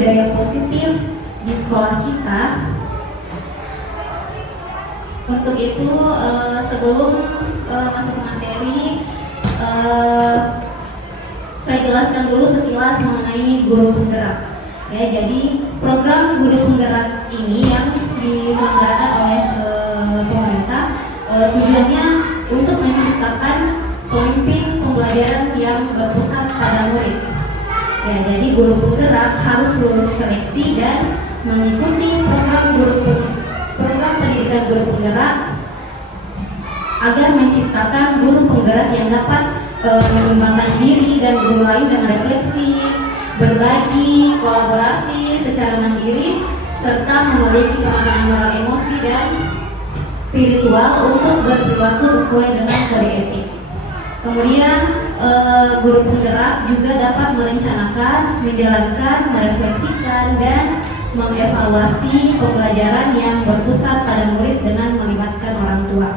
budaya positif di sekolah kita. Untuk itu sebelum masuk ke materi, saya jelaskan dulu sekilas mengenai guru penggerak. Ya, jadi program guru penggerak ini yang diselenggarakan oleh pemerintah, tujuannya untuk menciptakan pemimpin pembelajaran yang berpusat pada murid. Ya, jadi guru penggerak harus lulus seleksi dan mengikuti program pendidikan guru penggerak agar menciptakan guru penggerak yang dapat mengembangkan diri dan guru lain dengan refleksi, berbagi, kolaborasi secara mandiri, serta memiliki kemampuan moral, emosi, dan spiritual untuk berperilaku sesuai dengan kode etik. Kemudian guru penggerak juga dapat merencanakan, menjalankan, merefleksikan, dan mengevaluasi pembelajaran yang berpusat pada murid dengan melibatkan orang tua.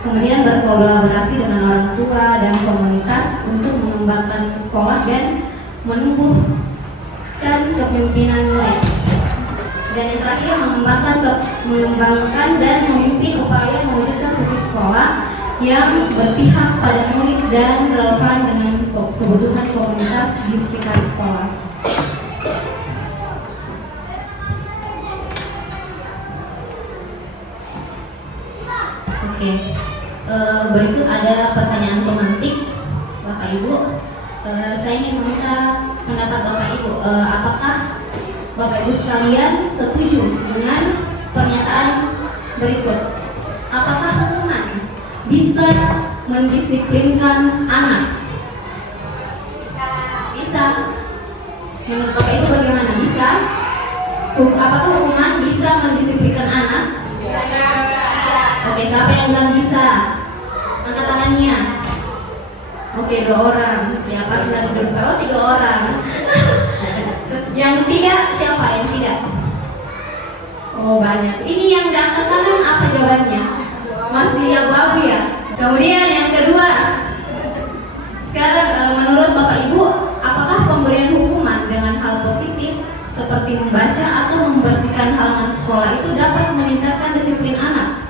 Kemudian berkolaborasi dengan orang tua dan komunitas untuk mengembangkan sekolah dan menumbuhkan kepemimpinan murid. Dan yang terakhir, mengembangkan dan memimpin upaya mewujudkan visi sekolah yang berpihak pada murid dan relevan dengan kebutuhan komunitas di sekitar sekolah. Oke, berikut ada pertanyaan pemantik Bapak Ibu. Saya ingin meminta pendapat Bapak Ibu. Apakah Bapak Ibu sekalian setuju dengan pernyataan berikut? Apakah hukuman bisa mendisiplinkan anak? Bisa. Menurut Bapak Ibu bagaimana? Bisa? Apakah hukuman bisa mendisiplinkan anak? Oke, siapa yang bilang bisa? Angkat tangannya. Oke, 2 orang. Ya, pas dan bertahu 3 orang. Yang tidak, siapa yang tidak? Oh, banyak. Ini yang nggak angkat tangan apa jawabannya? Masih abu-abu ya. Kemudian yang kedua, sekarang menurut Bapak Ibu, apakah pemberian hukuman dengan hal positif seperti membaca atau membersihkan halaman sekolah itu dapat meningkatkan disiplin anak?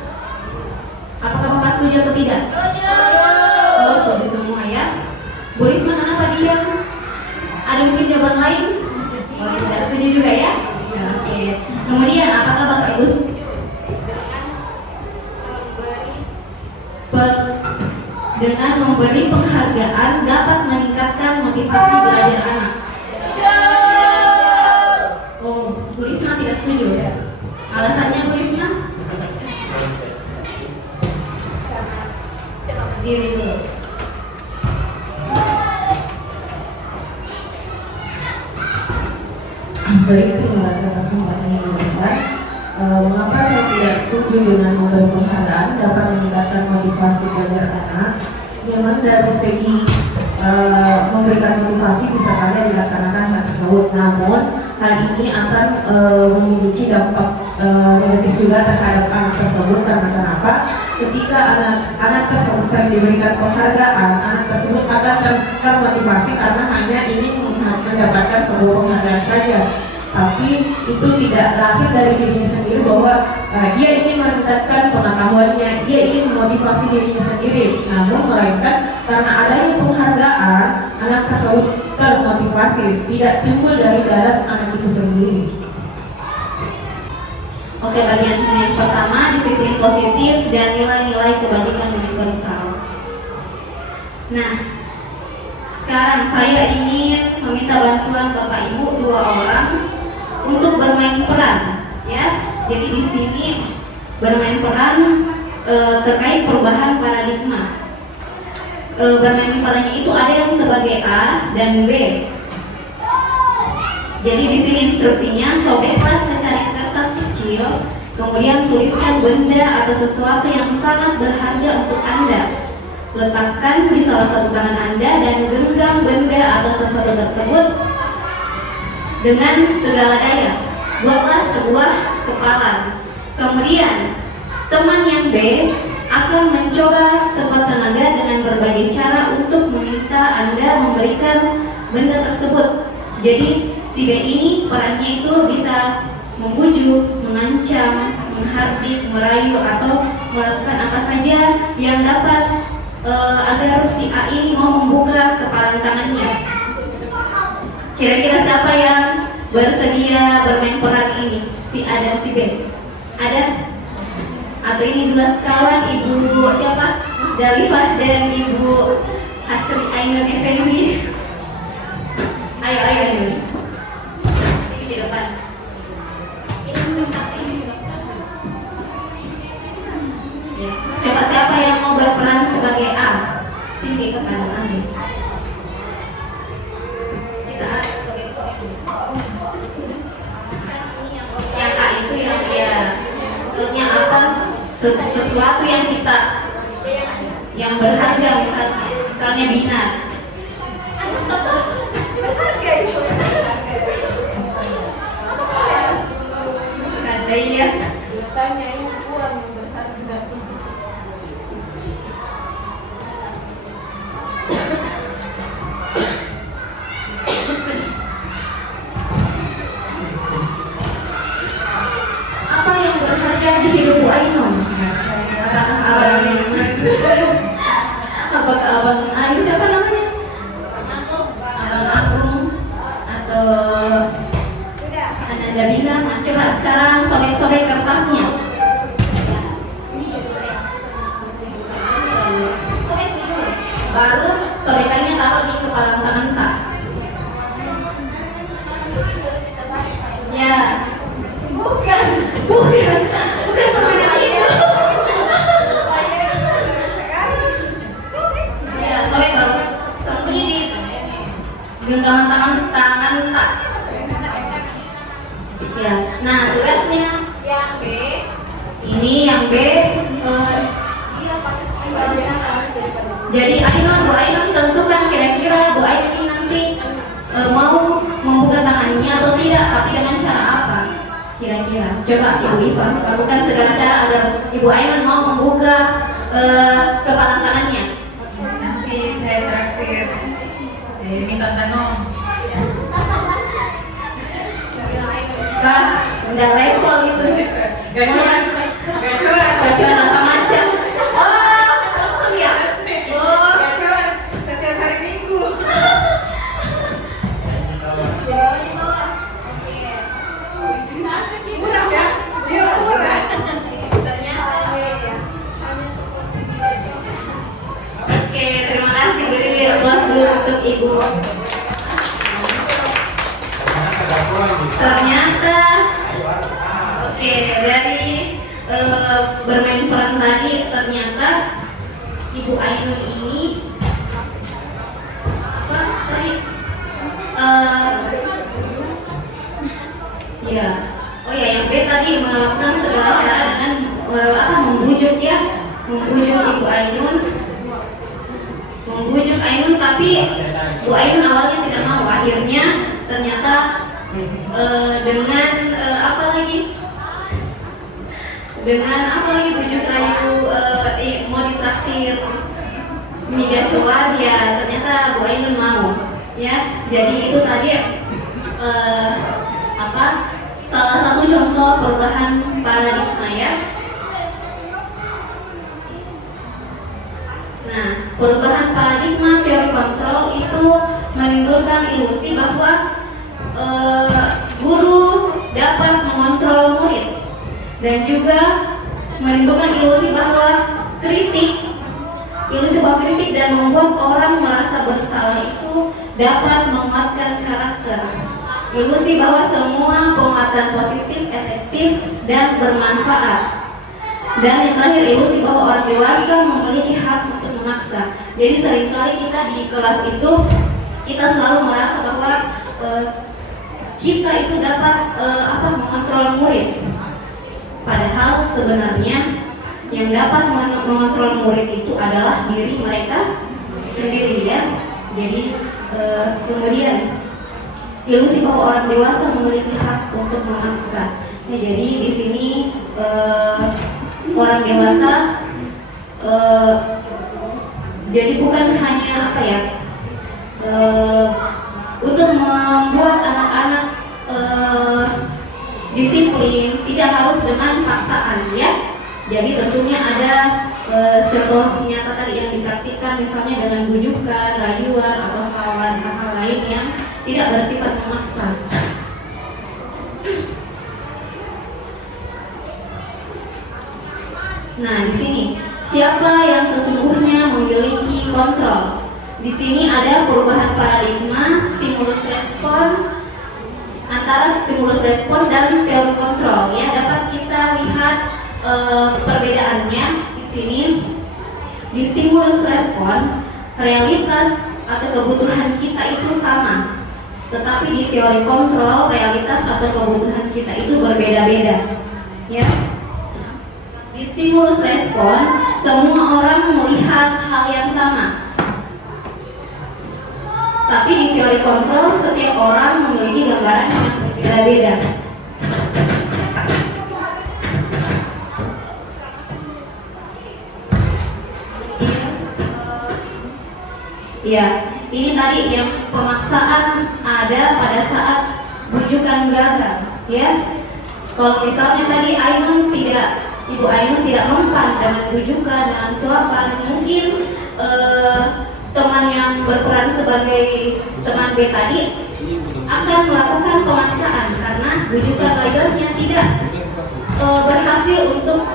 Apakah Bapak setuju atau tidak? Oh, setuju semua ya. Bu Risma kenapa diam? Ada mungkin jawaban lain? Oh, tidak setuju juga ya? Ya, oke. Kemudian apakah Bapak Ibu setuju dengan memberi penghargaan dapat meningkatkan motivasi belajar anak? Oh, Bu Risma tidak setuju ya? Alasannya Bu Risma? Diri dulu. Baik, terima kasih atas pertanyaan. Mengapa saya tidak setuju dengan memberi penghargaan dapat meningkatkan motivasi belajar anak? Memang dari segi memberikan motivasi bisa saja dilaksanakan hal tersebut, namun hal ini akan memiliki dampak negatif juga terhadap anak tersebut. Karena kenapa? Ketika anak tersebut sering diberikan penghargaan, anak tersebut akan termotivasi karena hanya ingin mendapatkan sebuah penghargaan saja. Tapi itu tidak lahir dari dirinya sendiri bahwa dia ingin meningkatkan pengetahuannya, dia ingin memotivasi dirinya sendiri. Namun melainkan karena adanya penghargaan, anak tersebut termotivasi, tidak timbul dari dalam anak itu sendiri. Oke, bagian yang pertama, disiplin positif dan nilai-nilai kebajikan universal. Nah, sekarang saya ingin meminta bantuan Bapak Ibu 2 orang untuk bermain peran, ya. Jadi di sini bermain peran terkait perubahan paradigma. Bermain perannya itu ada yang sebagai A dan B. Jadi di sini instruksinya, sobeklah secari kertas kecil, kemudian tuliskan benda atau sesuatu yang sangat berharga untuk Anda. Letakkan di salah satu tangan Anda dan genggam benda atau sesuatu tersebut dengan segala daya. Buatlah sebuah kepalan. Kemudian teman yang B akan mencoba sekuat tenaga dengan berbagai cara untuk meminta Anda memberikan benda tersebut. Jadi si B ini perannya itu bisa membujuk, mengancam, menghardik, merayu atau melakukan apa saja yang dapat agar si A ini mau membuka kepalan tangannya. Kira-kira siapa yang bersedia bermain peran ini? Si A dan si B? Ada? Atau ini dua sekawan, Ibu siapa? Mas Dalifah dan Ibu Hasri Ainun Effendi. Ayo. Sini di depan. Ini mungkin kasih. Ya. Coba siapa yang mau berperan sebagai A? Sini ke kanan ambil. Kita sobek-sobek. Yang A itu yang ya, maksudnya apa? Sesuatu yang kita yang berharga, misalnya binar. Berharga itu. Ada ya. Tanya ini uang yang berharga. Apa yang berharga di hidup Bu Ainun? Apakah Abang Ayu siapa namanya? Abang Agung atau Ananda Bina? Nah, coba sekarang sobek-sobek kertasnya. Sobek dulu. Baru sobekannya taruh di kepala tangan Kak. Ya. Bukan permainan itu. Ya, sobek baru. Sembunyi di genggaman tangan Kak. Ya, nah tugasnya yang B. Ini yang B. Jadi Bu Ainun tentukan kira-kira Bu Ainun ini nanti mau membuka tangannya atau tidak, tapi dengan cara apa? Kira-kira. Coba Ibu Iva lakukan segala cara agar Ibu Ainun mau membuka kepala tangannya. Nanti saya traktir minta tanong. Enggak level itu. Gacuan. Gacuan rasa macam. Oh, langsung ya. Oh, Gacuan setiap hari Minggu. Murah ya? Dia murah. Oke, terima kasih. Beri aplaus dulu untuk Ibu. Ternyata, oke, dari bermain peran tadi, ternyata Ibu Ainun ini apa tadi? Ya, oh ya, yang B tadi melakukan segala cara dengan membujuk ya, membujuk Ibu Ainun, tapi Bu Ainun awalnya tidak mau. Akhirnya ternyata dengan apa lagi bujuk rayu mau ditraktir mie gacoan ya, ternyata Bu Ainun mau ya. Jadi itu tadi salah satu contoh perubahan paradigma ya. Nah, perubahan paradigma teori kontrol itu menimbulkan ilusi bahwa guru dapat mengontrol murid, dan juga menimbulkan ilusi bahwa kritik dan membuat orang merasa bersalah itu dapat menguatkan karakter. Ilusi bahwa semua penguatan positif, efektif, dan bermanfaat. Dan yang terakhir, ilusi bahwa orang dewasa memiliki hak untuk memaksa. Jadi seringkali kita di kelas itu kita selalu merasa bahwa kita itu dapat mengontrol murid. Padahal sebenarnya yang dapat mengontrol murid itu adalah diri mereka sendiri ya. Jadi kemudian ilusi bahwa orang dewasa memiliki hak untuk memaksa. Ya, jadi di sini orang dewasa jadi bukan hanya untuk membuat anak-anak disiplin tidak harus dengan paksaan ya. Jadi tentunya ada contoh nyata tadi yang dipraktikkan misalnya dengan bujukan, rayuan atau hal-hal lain yang tidak bersifat memaksa. Nah, di sini siapa yang sesungguhnya memiliki kontrol? Di sini ada perubahan paradigma stimulus respon antara stimulus respon dan teori kontrol ya. Dapat kita lihat perbedaannya di sini. Di stimulus respon realitas atau kebutuhan kita itu sama, tetapi di teori kontrol realitas atau kebutuhan kita itu berbeda-beda ya. Di stimulus respon semua orang melihat hal yang sama, tapi di teori kontrol setiap orang memiliki gambaran yang berbeda-beda. Ya, ini tadi yang pemaksaan ada pada saat bujukan gagal ya. Kalau misalnya tadi Ibu Ainun tidak mempan dengan bujukan, dengan suapan, mungkin teman yang berperan sebagai teman B tadi akan melakukan pemaksaan karena bujukan ridernya tidak berhasil untuk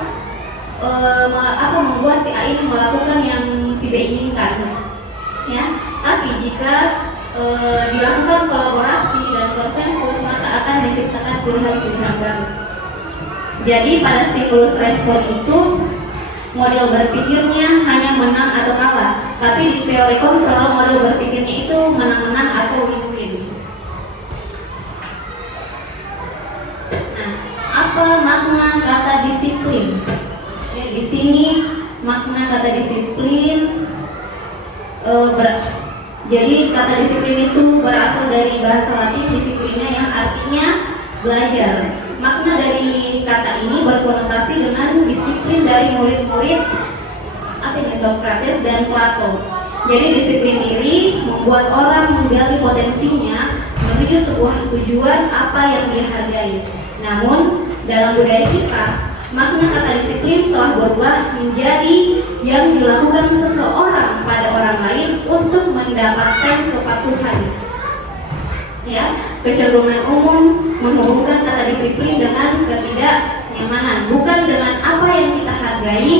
membuat si A ini melakukan yang si B inginkan ya. Tapi jika dilakukan kolaborasi dan konsensus maka akan menciptakan pilihan-pilihan baru. Jadi pada stimulus respon itu model berpikirnya hanya menang atau kalah, tapi di teori kontrol model berpikirnya itu menang-menang atau win-win. Nah, apa makna kata disiplin? Di sini makna kata disiplin jadi kata disiplin itu berasal dari bahasa Latin disiplinnya yang artinya belajar. Makna dari kata ini berkonotasi dengan disiplin dari murid-murid Sokrates dan Plato. Jadi disiplin diri membuat orang menggali potensinya menuju sebuah tujuan apa yang dihargai. Namun dalam budaya kita, makna kata disiplin telah berubah menjadi yang dilakukan seseorang pada orang lain untuk mendapatkan kepatuhan. Ya, kecenderungan umum menghubungkan kata disiplin dengan ketidaknyamanan, bukan dengan apa yang kita hargai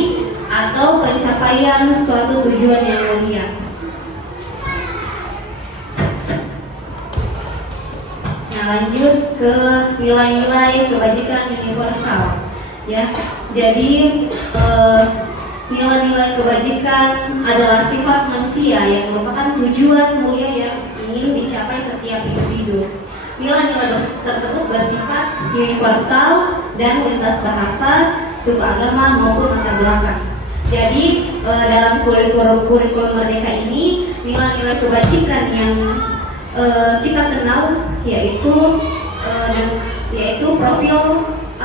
atau pencapaian suatu tujuan yang mulia. Nah, lanjut ke nilai-nilai kebajikan universal. Ya, jadi nilai-nilai kebajikan adalah sifat manusia yang merupakan tujuan mulia yang ingin dicapai setiap individu. Nilai-nilai tersebut bersifat universal dan lintas bahasa, suku, agama maupun latar belakang. Jadi dalam kurikulum Merdeka ini nilai-nilai kebajikan yang kita kenal yaitu profil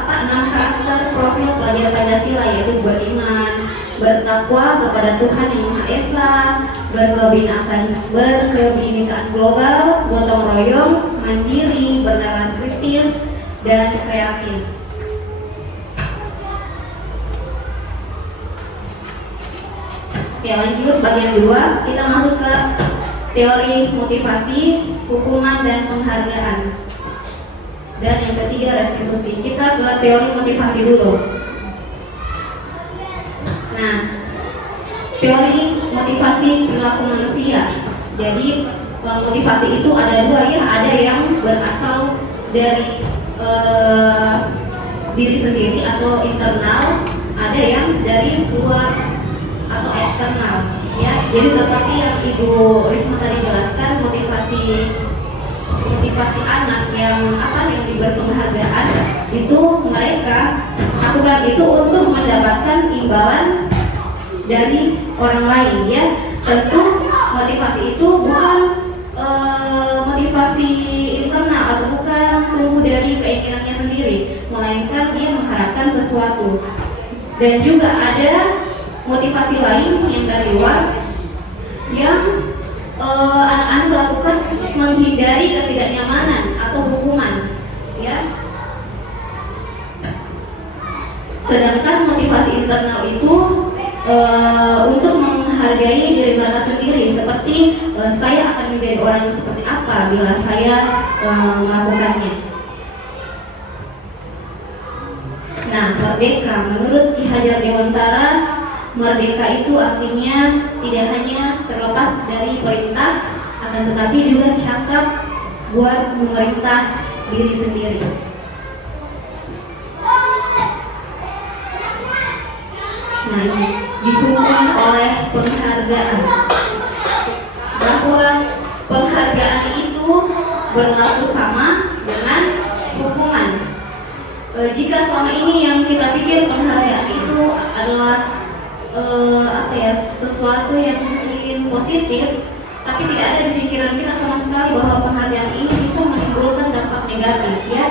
6 karakter profil pelajar Pancasila, yaitu beriman, bertakwa kepada Tuhan yang Maha Esa, berkebinekaan global, gotong royong, mandiri, bernalar kritis, dan kreatif. Oke, lanjut bagian 2, kita masuk ke teori motivasi, hukuman, dan penghargaan. Dan yang ketiga restitusi. Kita ke teori motivasi dulu. Nah, teori motivasi perilaku manusia. Jadi motivasi itu ada dua ya, ada yang berasal dari diri sendiri atau internal, ada yang dari luar atau eksternal. Ya, jadi seperti yang Ibu Risma tadi jelaskan, motivasi anak yang diberi penghargaan itu mereka lakukan itu untuk mendapatkan imbalan dari orang lain ya. Tentu motivasi itu bukan motivasi internal atau bukan tumbuh dari keinginannya sendiri, melainkan dia mengharapkan sesuatu. Dan juga ada motivasi lain yang dari luar yang anak-anak lakukan menghindari ketidaknyamanan atau hukuman, ya. Sedangkan motivasi internal itu untuk menghargai diri mereka sendiri, seperti saya akan menjadi orang yang seperti apa bila saya melakukannya. Nah, merdeka menurut Ki Hajar Dewantara, merdeka itu artinya tidak hanya terlepas dari perintah, akan tetapi juga cakap buat memerintah diri sendiri. Nah, ini didukung oleh penghargaan, bahwa penghargaan itu berlaku sama dengan hukuman. Jika selama ini yang kita pikir penghargaan itu adalah sesuatu yang mungkin positif, tapi tidak ada di pikiran kita sama sekali bahwa penghargaan ini bisa menimbulkan dampak negatif, ya.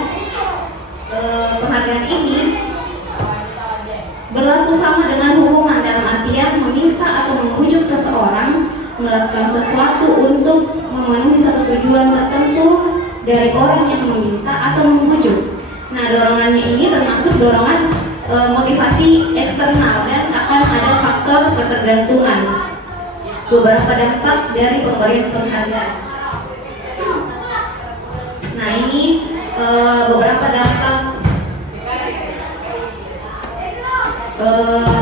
Penghargaan ini berlaku sama dengan hukuman dalam artian meminta atau membujuk seseorang melakukan sesuatu untuk memenuhi satu tujuan tertentu dari orang yang meminta atau membujuk. Nah, dorongannya ini termasuk dorongan motivasi eksternal dan akan ada faktor ketergantungan. Beberapa dampak dari pemberian penghargaan. Nah, ini beberapa dampak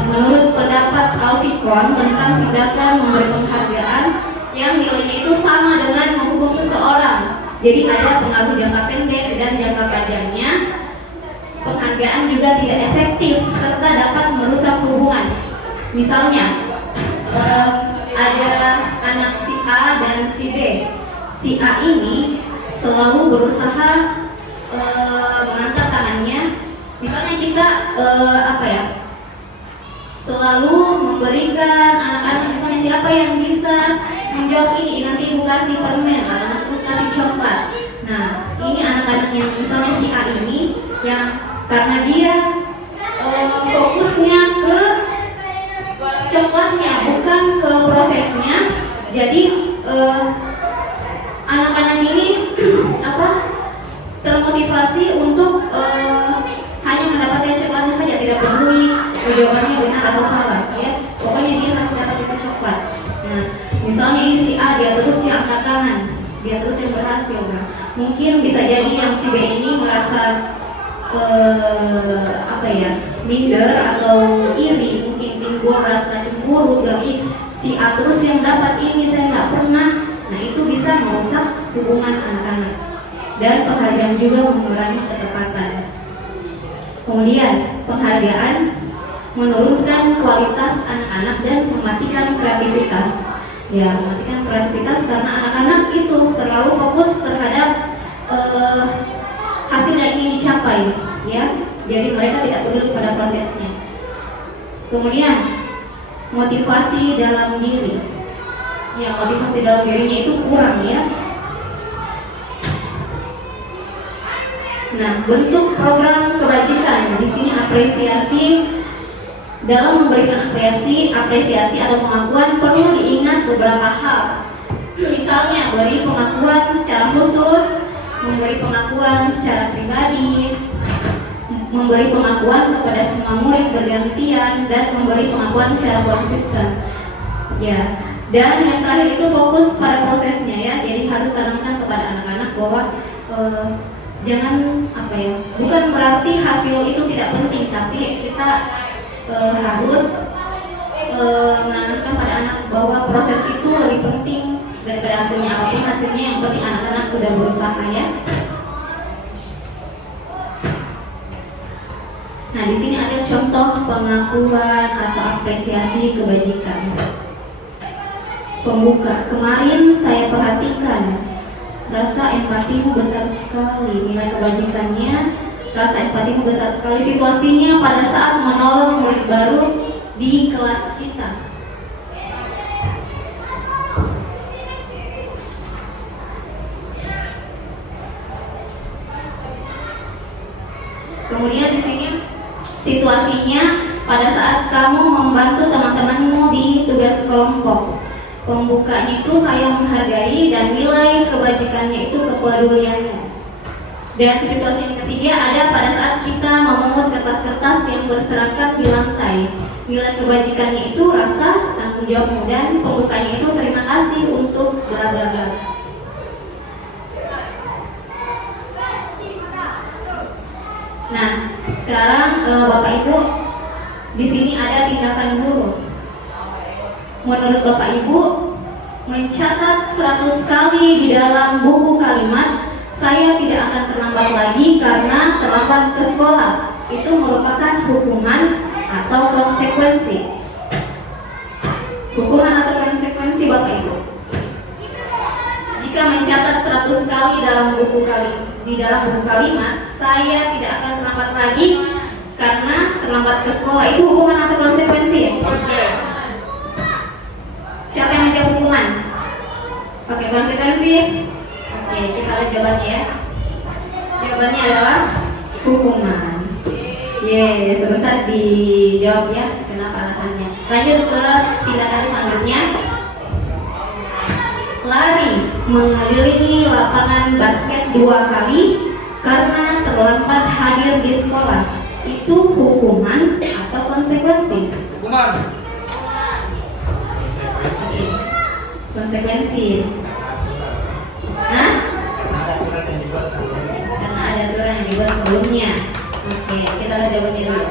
menurut pendapat Alfikon tentang tindakan memberi penghargaan yang nilainya itu sama dengan menghukum seseorang. Jadi ada pengaruh jangka pendek dan jangka panjangnya. Penghargaan juga tidak efektif serta dapat merusak hubungan. Misalnya, ada anak si A dan si B. Si A ini selalu berusaha mengangkat tangannya. Misalnya kita selalu memberikan anak-anak, misalnya siapa yang bisa menjawab ini, nanti ibu kasih permen, ibu kasih coklat. Nah, ini anak-anak yang misalnya si A ini yang karena dia fokusnya ke coklatnya bukan ke prosesnya, jadi anak-anak ini termotivasi untuk hanya mendapatkan coklatnya saja, tidak peduli jawabannya benar atau salah, ya. Pokoknya dia harus dapat itu coklat. Nah, misalnya ini si A, dia terus yang angkat tangan, dia terus yang berhasil. Nah, mungkin bisa jadi yang si B ini merasa minder atau iri, mungkin timbul rasa cemburu, dari si A terus yang dapat ini, saya nggak pernah. Nah, itu bisa merusak hubungan anak-anak. Dan penghargaan juga mengurangi ketepatan. Kemudian penghargaan menurunkan kualitas anak-anak dan mematikan kreativitas. Ya, mematikan kreativitas karena anak-anak itu terlalu fokus terhadap hasil yang ingin dicapai, ya. Jadi mereka tidak peduli pada prosesnya. Kemudian motivasi dalam diri. Ya, motivasi dalam dirinya itu kurang, ya. Nah, bentuk program kebajikan di sini apresiasi. Dalam memberikan apresiasi atau pengakuan perlu diingat beberapa hal. Misalnya, beri pengakuan secara khusus, memberi pengakuan secara pribadi, memberi pengakuan kepada semua murid bergantian, dan memberi pengakuan secara konsisten. Ya, dan yang terakhir itu fokus pada prosesnya, ya. Jadi harus tanamkan kepada anak-anak bahwa jangan bukan berarti hasil itu tidak penting, tapi kita harus menanamkan pada anak bahwa proses itu lebih penting daripada hasilnya apapun hasilnya, yang penting anak-anak sudah berusaha, ya. Nah, di sini ada contoh pengakuan atau apresiasi kebajikan. Pembuka, kemarin saya perhatikan rasa empatimu besar sekali, nilai kebajikannya, rasa empatimu besar sekali, situasinya pada saat menolong murid baru di kelas kita. Kemudian di sini situasinya pada saat kamu membantu teman-temanmu di tugas kelompok. Pembukanya itu saya menghargai dan nilai kebajikannya itu kepedulianmu. Dan situasi yang ketiga ada pada saat kita memungut kertas-kertas yang berserakan di lantai. Nilai kebajikannya itu rasa tanggung jawabmu, dan pembukanya itu terima kasih untuk bla bla bla. Nah, sekarang Bapak Ibu, di sini ada tindakan guru. Menurut Bapak Ibu, mencatat 100 kali di dalam buku kalimat "saya tidak akan terlambat lagi karena terlambat ke sekolah" itu merupakan hukuman atau konsekuensi. Hukuman atau konsekuensi Bapak Ibu. Jika mencatat 100 kali di dalam buku kalimat "saya tidak akan terlambat lagi karena terlambat ke sekolah" itu hukuman atau konsekuensi? Siapa yang menjawab hukuman? Oke, konsekuensi. Oke, kita lihat jawabannya ya. Jawabannya adalah hukuman. Sebentar dijawab ya, kenapa alasannya. Lanjut ke tindakan selanjutnya. Lari mengelilingi lapangan basket 2 kali karena terlambat hadir di sekolah. Itu hukuman atau konsekuensi? Hukuman. Konsekuensi. Hah? Karena ada aturan yang dibuat sebelumnya. Oke, kita lihat jawabannya dulu.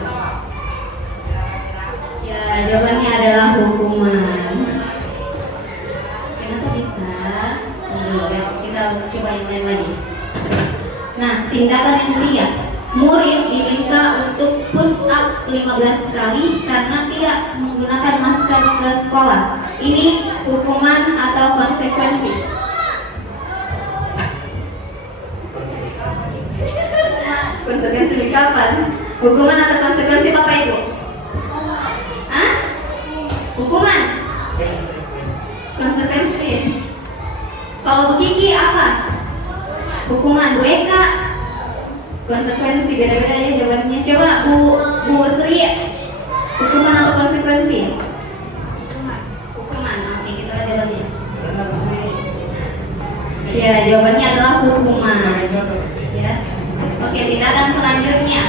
Ya, jawabannya adalah hukuman. Kenapa bisa? Kita coba yang lain lagi. Nah, tindakan yang ketiga, murid diminta untuk push up 15 kali karena tidak menggunakan masker ke sekolah. Ini hukuman atau konsekuensi? Konsekuensi kapan? Hukuman atau konsekuensi Bapak Ibu? Hah? Hukuman? Konsekuensi. Kalau Bu Kiki apa? Hukuman. Bu Eka? Konsekuensi. Beda-beda ya jawabannya. Coba Bu Sri, hukuman atau konsekuensi? Hukuman. Oke, kita lihat jawabannya. Ya, jawabannya adalah hukuman. Ya. Oke, tindakan selanjutnya.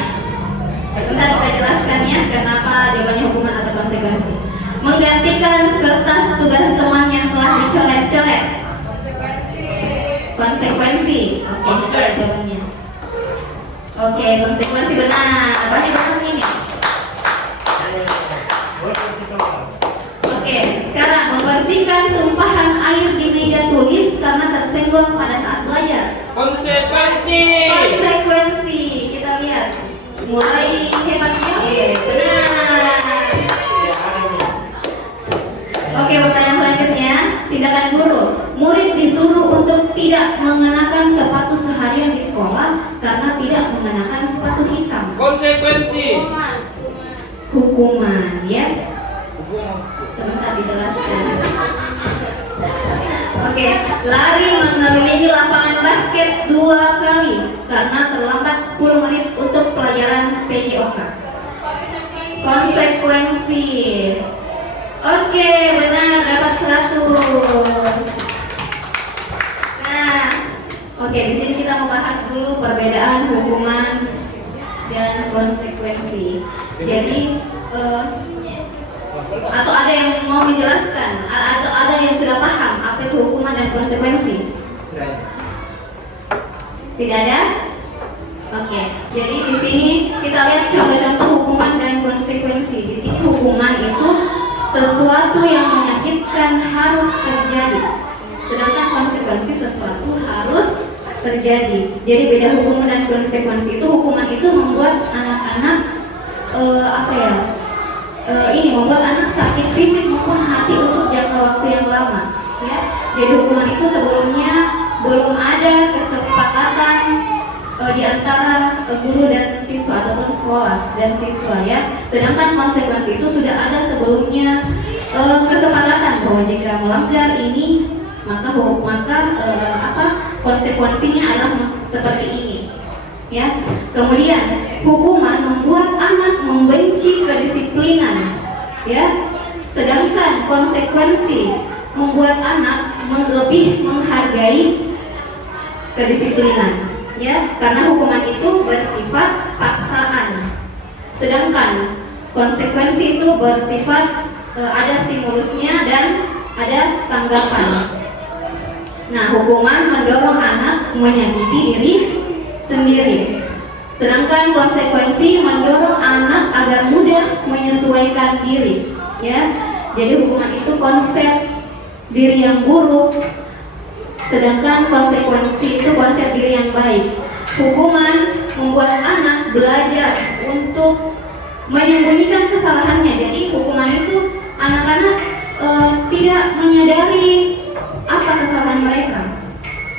Sebentar kita jelaskan ya kenapa jawabannya hukuman atau konsekuensi. Menggantikan kertas tugas teman yang telah dicoret-coret. Konsekuensi. Oke, kita lihat jawabannya. Oke, konsekuensi benar. Banyak banget ini. Oke, sekarang membersihkan tumpahan air di meja tulis karena tersenggol pada saat belajar. Konsekuensi. Konsekuensi. Kita lihat. Mulai hebatnya. Benar. Oke, pertanyaan selanjutnya. Tindakan guru. Murid disuruh untuk tidak mengenakan sepatu seharian di sekolah karena tidak mengenakan sepatu hitam. Konsekuensi. Hukuman, ya. Sebentar dijelaskan. Oke, lari mengelilingi lapangan basket 2 kali karena terlambat 10 menit untuk pelajaran PJOK. Konsekuensi. Oke, benar, dapat 100. Nah, oke, di sini kita membahas dulu perbedaan hukuman dan konsekuensi. Jadi, atau ada yang mau menjelaskan, atau ada yang sudah paham apa itu hukuman dan konsekuensi? Tidak ada? Oke, jadi di sini kita lihat contoh-contoh hukuman dan konsekuensi. Di sini hukuman itu sesuatu yang menyakitkan harus terjadi, sedangkan konsekuensi sesuatu harus terjadi. Jadi beda hukuman dan konsekuensi itu. Hukuman itu membuat anak-anak membuat anak sakit fisik maupun hati untuk jangka waktu yang lama. Ya, jadi hukuman itu sebelumnya belum ada kesepakatan di antara guru dan siswa ataupun sekolah dan siswa, ya. Sedangkan konsekuensi itu sudah ada sebelumnya kesepakatan bahwa jika melanggar ini maka konsekuensinya adalah seperti ini, ya. Kemudian hukuman membuat anak membenci kedisiplinan, ya. Sedangkan konsekuensi membuat anak lebih menghargai kedisiplinan, ya, karena hukuman itu bersifat paksaan, sedangkan konsekuensi itu bersifat ada stimulusnya dan ada tanggapan. Nah, hukuman mendorong anak menyakiti diri sendiri, sedangkan konsekuensi mendorong anak agar mudah menyesuaikan diri, ya. Jadi hukuman itu konsep diri yang buruk, sedangkan konsekuensi itu konsep diri yang baik. Hukuman membuat anak belajar untuk menyembunyikan kesalahannya. Jadi hukuman itu anak-anak tidak menyadari apa kesalahan mereka,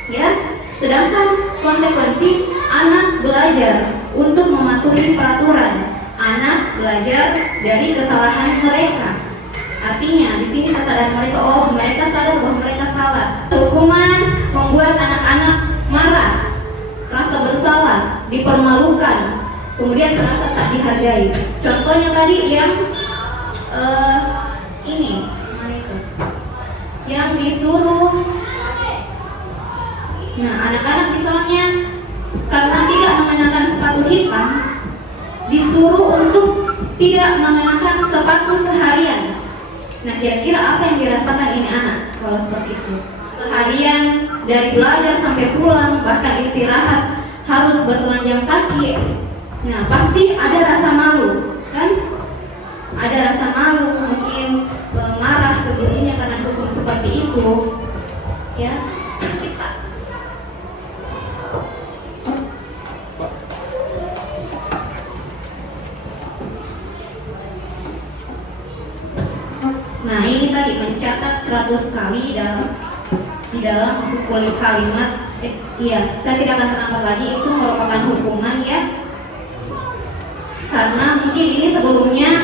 ya. Sedangkan konsekuensi anak belajar untuk mematuhi peraturan. Anak belajar dari kesalahan mereka. Artinya di sini kesadaran mereka, oh mereka sadar bahwa mereka salah. Hukuman membuat anak-anak marah, rasa bersalah, dipermalukan, kemudian merasa tak dihargai. Contohnya tadi yang ini, yang disuruh. Nah, anak-anak misalnya karena tidak mengenakan sepatu hitam, disuruh untuk tidak mengenakan sepatu seharian. Nah, kira-kira apa yang dirasakan ini anak kalau seperti itu? Seharian dari belajar sampai pulang, bahkan istirahat harus bertelanjang kaki. Nah, pasti ada rasa malu, kan? Ada rasa malu, mungkin marah ke gurunya karena hukum seperti itu, ya. Nah, ini tadi mencatat 100 kali di dalam buku kalimat. Iya, saya tidak akan terangkat lagi, itu merupakan hukuman, ya. Karena mungkin ini sebelumnya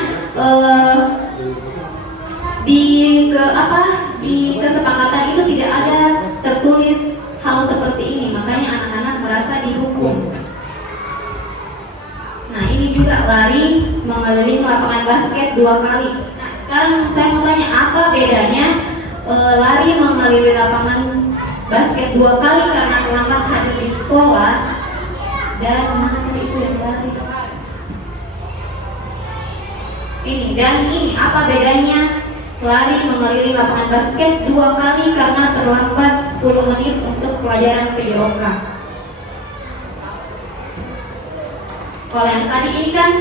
di kesepakatan itu tidak ada tertulis hal seperti ini, makanya anak-anak merasa dihukum. Nah, ini juga lari mengelilingi lapangan basket 2 kali. Sekarang saya mau tanya, apa bedanya lari mengelilingi lapangan basket 2 kali karena terlambat hadir di sekolah dan mana itu yang lari? Ini dan ini, apa bedanya lari mengelilingi lapangan basket 2 kali karena terlambat 10 menit untuk pelajaran PJOK? Kalau yang tadi ini kan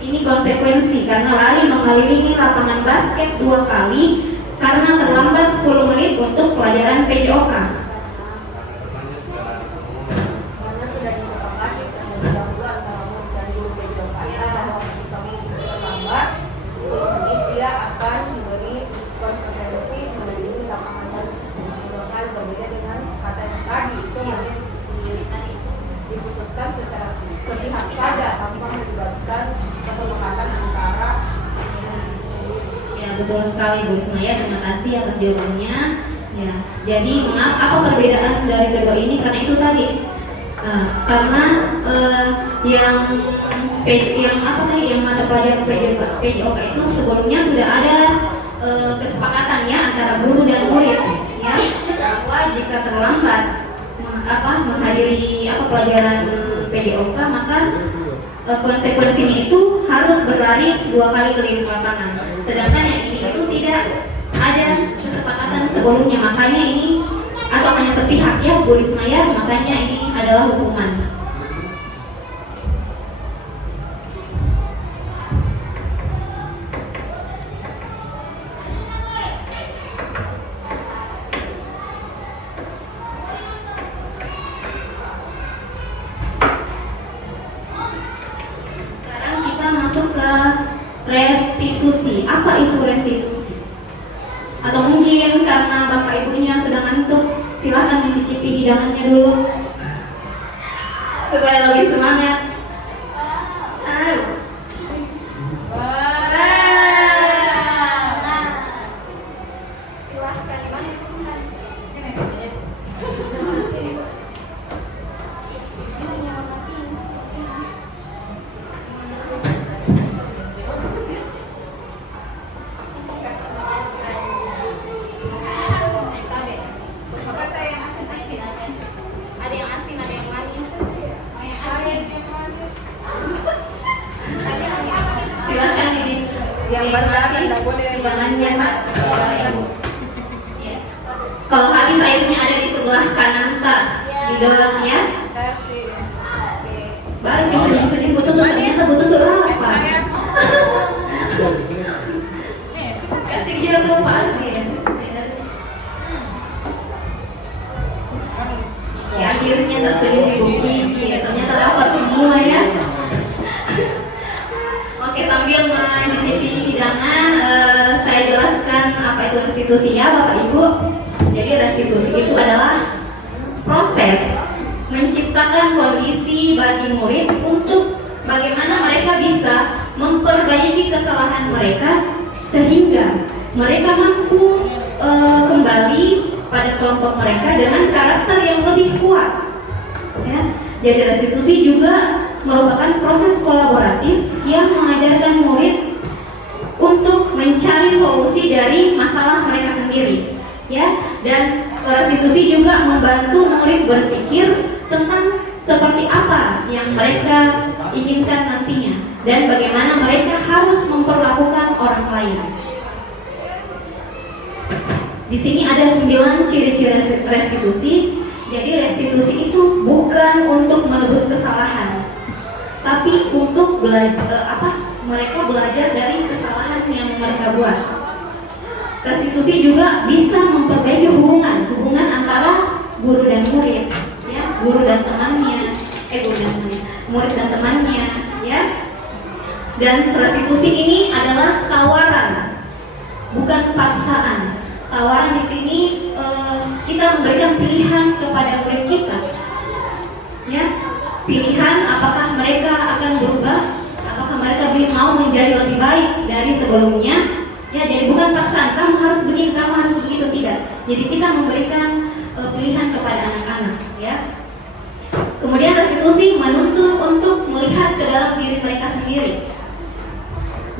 ini konsekuensi karena lari mengelilingi lapangan basket 2 kali karena terlambat 10 menit untuk pelajaran PJOK. Mana sudah disepakati terlebih dahulu antara murid dan guru PJOK bahwa ketika murid terlambat 10 menit dia akan diberi konsekuensi mengelilingi lapangan basket. Sedangkan berbeda dengan kata yang tadi itu hanya diputuskan secara sepihak saja tanpa melibatkan kesepakatan antara Ya, betul sekali Bu Ismaya, terima kasih atas jawabannya. Ya, jadi apa perbedaan dari kedua ini? Karena itu tadi, karena yang mata pelajaran PJOK itu sebelumnya sudah ada kesepakatan, ya, antara guru dan murid, ya, bahwa jika terlambat menghadiri pelajaran PJOK maka konsekuensinya itu harus berlari 2 kali keliling lapangan. Sedangkan yang ini itu tidak ada kesepakatan sebelumnya, makanya ini atau hanya sepihak, ya Bu Ismaya, makanya ini adalah hukuman. Masuk ke restitusi. Apa itu restitusi? Atau mungkin karena bapak ibunya sedang ngantuk, silahkan mencicipi hidangannya dulu supaya lebih semangat. Silahkan, dimana silahkan. Sini. Yang baru datang nggak boleh jangan banyak. Ya. Kalau habis airnya ada di sebelah kanan tak di dos ya. Kasih. Baru disedih-sedih butuh ternyata butuh tuh apa? Kasih juga tuh Pak Ardi. Ya akhirnya tersenyum di bukti, ya ternyata dapat semua ya. Oke, sambil mencicipi hidangan, saya jelaskan apa itu restitusi ya Bapak Ibu. Jadi restitusi itu adalah proses menciptakan kondisi bagi murid untuk bagaimana mereka bisa memperbaiki kesalahan mereka sehingga mereka mampu kembali pada kelompok mereka dengan karakter yang lebih kuat. Ya, jadi restitusi juga merupakan proses kolaboratif yang mengajarkan murid untuk mencari solusi dari masalah mereka sendiri. Ya, dan restitusi juga membantu murid berpikir tentang seperti apa yang mereka inginkan nantinya dan bagaimana mereka harus memperlakukan orang lain. Di sini ada 9 ciri-ciri restitusi. Jadi restitusi itu bukan untuk menebus kesalahan, tapi untuk mereka belajar dari kesalahan yang mereka buat. Restitusi juga bisa memperbaiki hubungan antara guru dan murid, ya, guru dan temannya, murid dan temannya, ya. Dan restitusi ini adalah tawaran, bukan paksaan. Tawaran di sini kita memberikan pilihan kepada murid kita, ya, pilihan apakah mereka akan berubah, apakah mereka mau menjadi lebih baik dari sebelumnya, ya. Jadi bukan paksaan, kamu harus begini, kamu harus begitu, tidak. Jadi kita memberikan pilihan kepada anak-anak, ya. Kemudian restitusi menuntun untuk melihat ke dalam diri mereka sendiri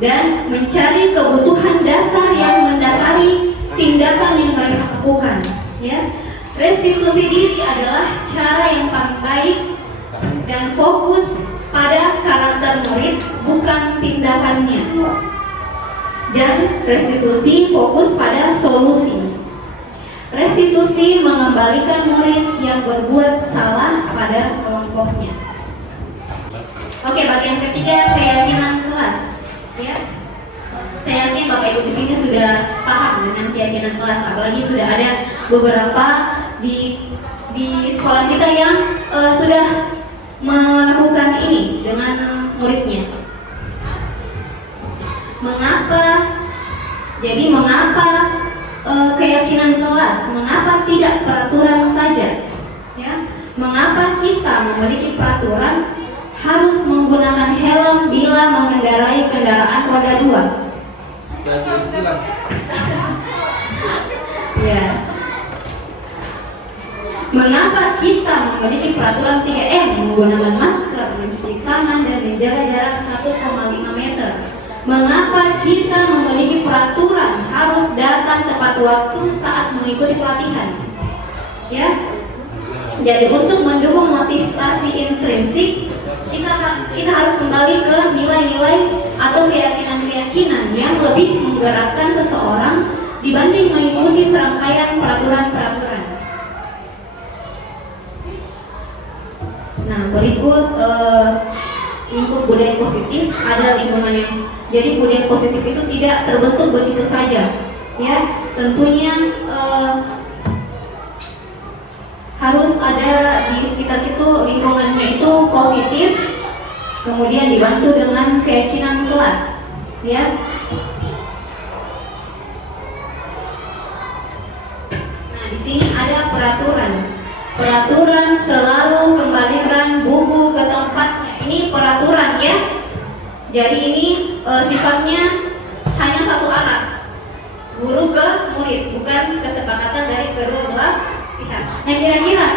dan mencari kebutuhan dasar yang mendasari tindakan yang mereka lakukan, ya. Restitusi diri adalah cara yang paling baik dan fokus pada karakter murid, bukan tindakannya. Dan restitusi fokus pada solusi. Restitusi mengembalikan murid yang berbuat salah pada kelompoknya. Oke, bagian ketiga, keyakinan kelas, ya. Saya yakin Bapak Ibu di sini sudah paham dengan keyakinan kelas, apalagi sudah ada beberapa di sekolah kita yang sudah melakukan ini dengan muridnya. Mengapa keyakinan kelas? Mengapa tidak peraturan saja? Ya, mengapa kita memiliki peraturan harus menggunakan helm bila mengendarai kendaraan roda 2? Ya. Mengapa kita memiliki peraturan 3M, menggunakan masker, mencuci tangan, dan menjaga jarak 1,5 meter? Mengapa kita memiliki peraturan harus datang tepat waktu saat mengikuti pelatihan? Ya. Jadi untuk mendukung motivasi intrinsik, kita harus kembali ke nilai-nilai atau keyakinan-keyakinan yang lebih menggerakkan seseorang dibanding mengikuti serangkaian peraturan-peraturan. Nah, berikut lingkup budaya positif. Ada lingkungan yang, jadi budaya positif itu tidak terbentuk begitu saja, ya. Tentunya harus ada di sekitar itu, lingkungannya itu positif, kemudian dibantu dengan keyakinan kelas, ya. Nah, di sini ada peraturan. Peraturan selalu kembalikan buku ke tempatnya. Ini peraturan, ya. Jadi ini sifatnya hanya satu arah, guru ke murid, bukan kesepakatan dari kedua belah pihak. Nah, kira-kira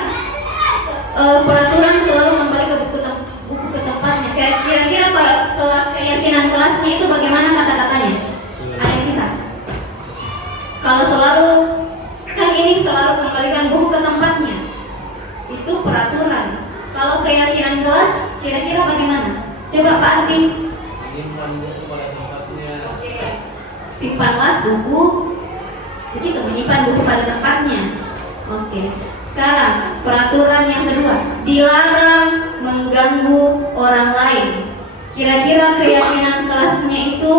peraturan selalu kembali ke buku ke tempatnya. Kira-kira keyakinan kelasnya itu bagaimana kata-katanya? Ada yang bisa? Kalau selalu, kan ini selalu kembalikan buku ke tempatnya, itu peraturan. Kalau keyakinan kelas, kira-kira bagaimana? Coba Pak Ardi. Oke. simpanlah buku, begitu, menyimpan buku pada tempatnya. Oke. Sekarang peraturan yang kedua, dilarang mengganggu orang lain. Kira-kira keyakinan kelasnya itu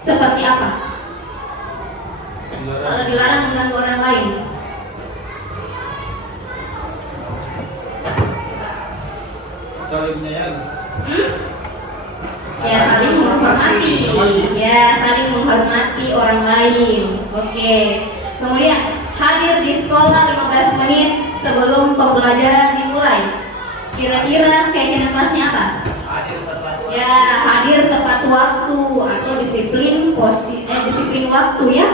seperti apa? Kalau dilarang mengganggu orang lain, Saling menyayang. ya saling menghormati, ya saling menghormati orang lain. Oke. Kemudian hadir di sekolah 15 menit sebelum pembelajaran dimulai. Kira-kira keyakinan kelasnya apa? Ya, hadir tepat waktu atau disiplin disiplin waktu ya.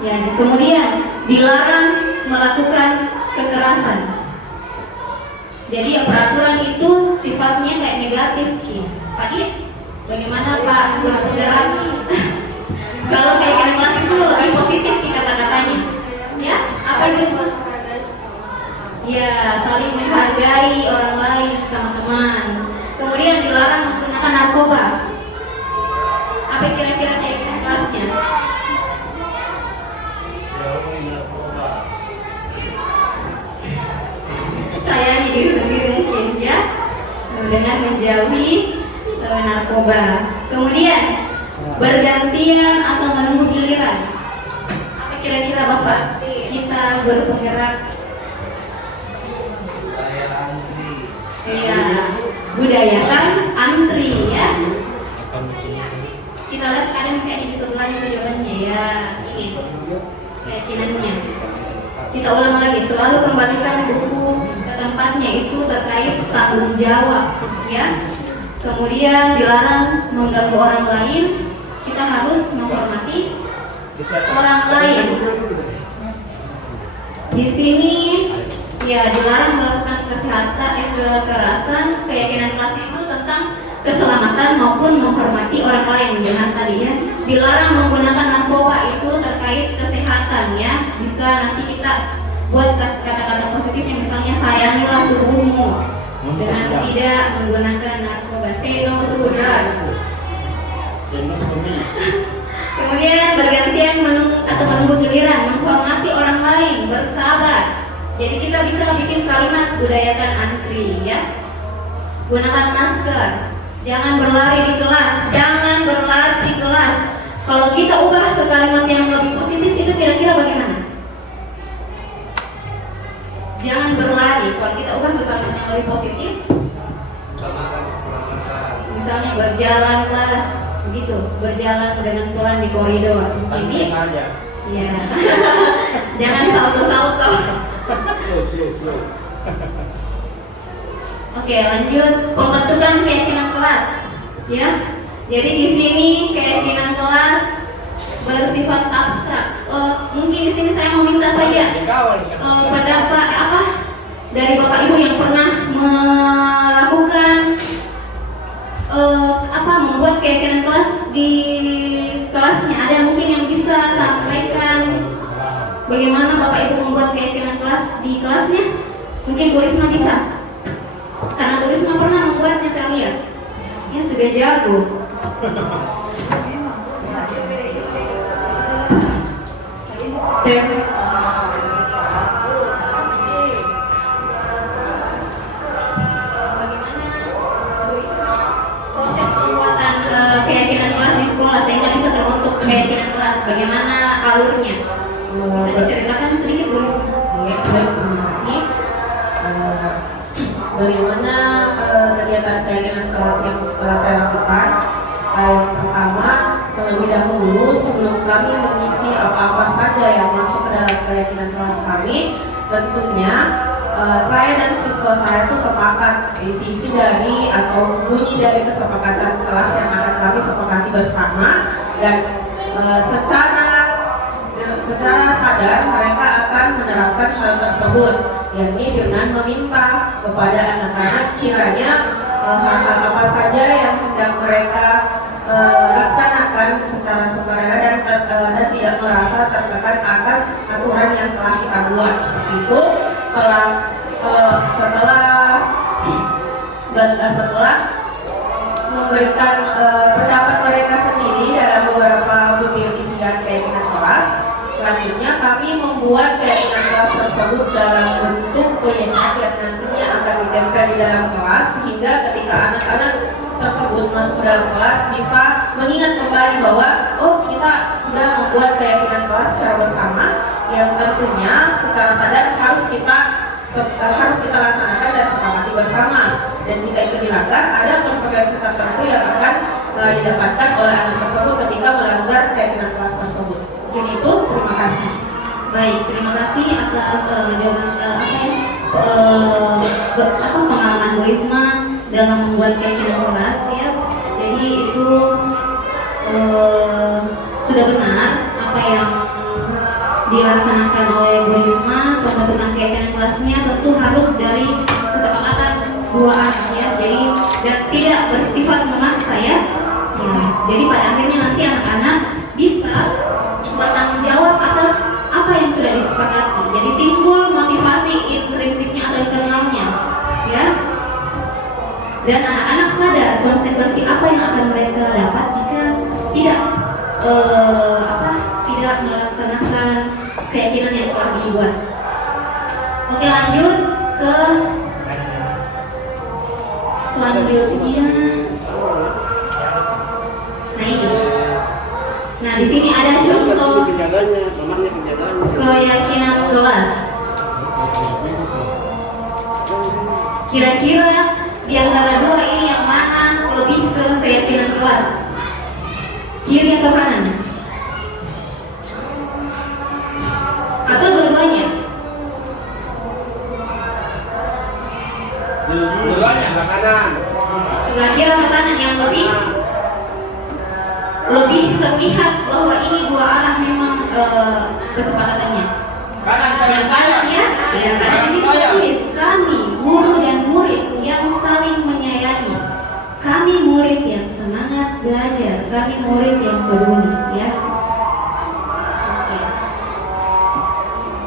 Ya, kemudian dilarang melakukan kekerasan. Jadi peraturan itu sifatnya kayak negatif, Ki. Pak Di, bagaimana Pak Guru Penggerak? Kalau keyakinan kelas itu lebih positif kata-katanya. Ya, apa itu? Ya, saling menghargai orang lain sama teman. Kemudian dilarang menggunakan narkoba. Apa kira-kira keyakinan kelasnya? Saya diri sendiri mungkin ya, dengan menjauhi narkoba. Kemudian bergantian atau menunggu giliran. Apa kira-kira Bapak? Kita berpenggerak. Iya, budayakan antri ya. Kita lihat kadang kayak di sebelahnya itu jawabannya ya, ini keyakinannya. Kita ulang lagi, selalu kembalikan buku ke tempatnya, itu terkait tanggung jawab ya. Kemudian dilarang mengganggu orang lain, kita harus menghormati orang lain. Di sini ya dilarang melakukan kekerasan. Keyakinan kelas itu tentang keselamatan maupun menghormati orang lain. Jangan tadi ya, dilarang menggunakan narkoba, itu terkait kesehatan ya. Bisa nanti kita buat kata-kata positifnya, misalnya sayangilah tubuhmu dengan tidak menggunakan narkoba. Say no to drugs. Kemudian bergantian menunggu giliran, menghormati orang lain, bersabar. Jadi kita bisa bikin kalimat budayakan antri ya. Gunakan masker. Jangan berlari di kelas. Jangan berlari di kelas. Kalau kita ubah ke kalimat yang lebih positif, itu kira-kira bagaimana? Jangan berlari. Kalau kita ubah ke kalimat yang lebih positif, misalnya berjalanlah, begitu. Berjalan dengan pelan di koridor. Ini ya. Jangan salto-salto. Oke, lanjut pembentukan keyakinan kelas, ya. Jadi di sini keyakinan kelas bersifat abstrak. Mungkin di sini saya mau minta saja pendapat apa dari Bapak Ibu yang pernah melakukan membuat keyakinan kelas di kelasnya. Ada mungkin yang bisa sampaikan bagaimana Bapak Ibu membuat keyakinan kelas di kelasnya? Mungkin Bu Risma bisa. Karena Bu Risma pernah membuatnya, saya lihat. Ya sudah jago. Bagaimana Bu Risma proses pembuatan keyakinan kelas di sekolah sehingga bisa terbentuk keyakinan kelas? Bagaimana alurnya? Bisa diceritakan sedikit Bu Risma? Ya, baik, terima kasih. Bagaimana kegiatan keyakinan kelas yang saya lakukan? Yang pertama, terlebih dahulu sebelum kami mengisi apa-apa saja yang masuk ke dalam keyakinan kelas kami, tentunya saya dan siswa saya itu sepakat isi dari atau bunyi dari kesepakatan kelas yang akan kami sepakati bersama, dan secara sadar mereka akan menerapkan hal tersebut, yakni dengan meminta kepada anak-anak kiranya hal-hal apa saja yang hendak mereka laksanakan secara sukarela dan tidak merasa tertekan akan aturan yang telah kita buat. Seperti itu, setelah memberikan pendapat mereka sendiri dalam beberapa butir membuat keyakinan kelas tersebut dalam bentuk penyiasat yang nantinya akan ditempel di dalam kelas sehingga ketika anak-anak tersebut masuk ke dalam kelas bisa mengingat kembali bahwa oh kita sudah membuat keyakinan kelas secara bersama yang tentunya secara sadar harus kita laksanakan dan sepakati bersama, dan jika itu dilanggar ada konsekuensi tertentu yang akan didapatkan oleh anak tersebut ketika melanggar keyakinan kelas tersebut. Mungkin itu, terima kasih. Baik, terima kasih atas jawaban pengalaman Bu Risma dalam membuat keyakinan kelas ya. Jadi itu sudah benar apa yang dilaksanakan oleh Bu Risma. Pembentukan keyakinan kelasnya tentu harus dari kesepakatan dua arah ya. Jadi dan tidak bersifat memaksa ya. Jadi pada akhirnya nanti anak-anak bisa bertanggung jawab atas apa yang sudah disepakati. Jadi timbul motivasi intrinsiknya atau internalnya, ya. Dan anak-anak sadar konsekuensi apa yang akan mereka dapat jika tidak tidak melaksanakan keyakinan yang telah dibuat. Oke, lanjut ke selanjutnya. Nah ini. Nah di sini ada contoh keyakinan kelas. Kira-kira di antara dua ini yang mana lebih ke keyakinan kelas? Kiri atau kanan? Atau dua-duanya? Dua-duanya kanan. Sebelah kiri atau kanan yang lebih terlihat bahwa ini dua arah memang kesepakatannya. Kanan Yang kanan ya, yang kanan di sini tulis kami guru dan murid yang saling menyayangi. Kami murid yang semangat belajar, kami murid yang peduli ya. Oke.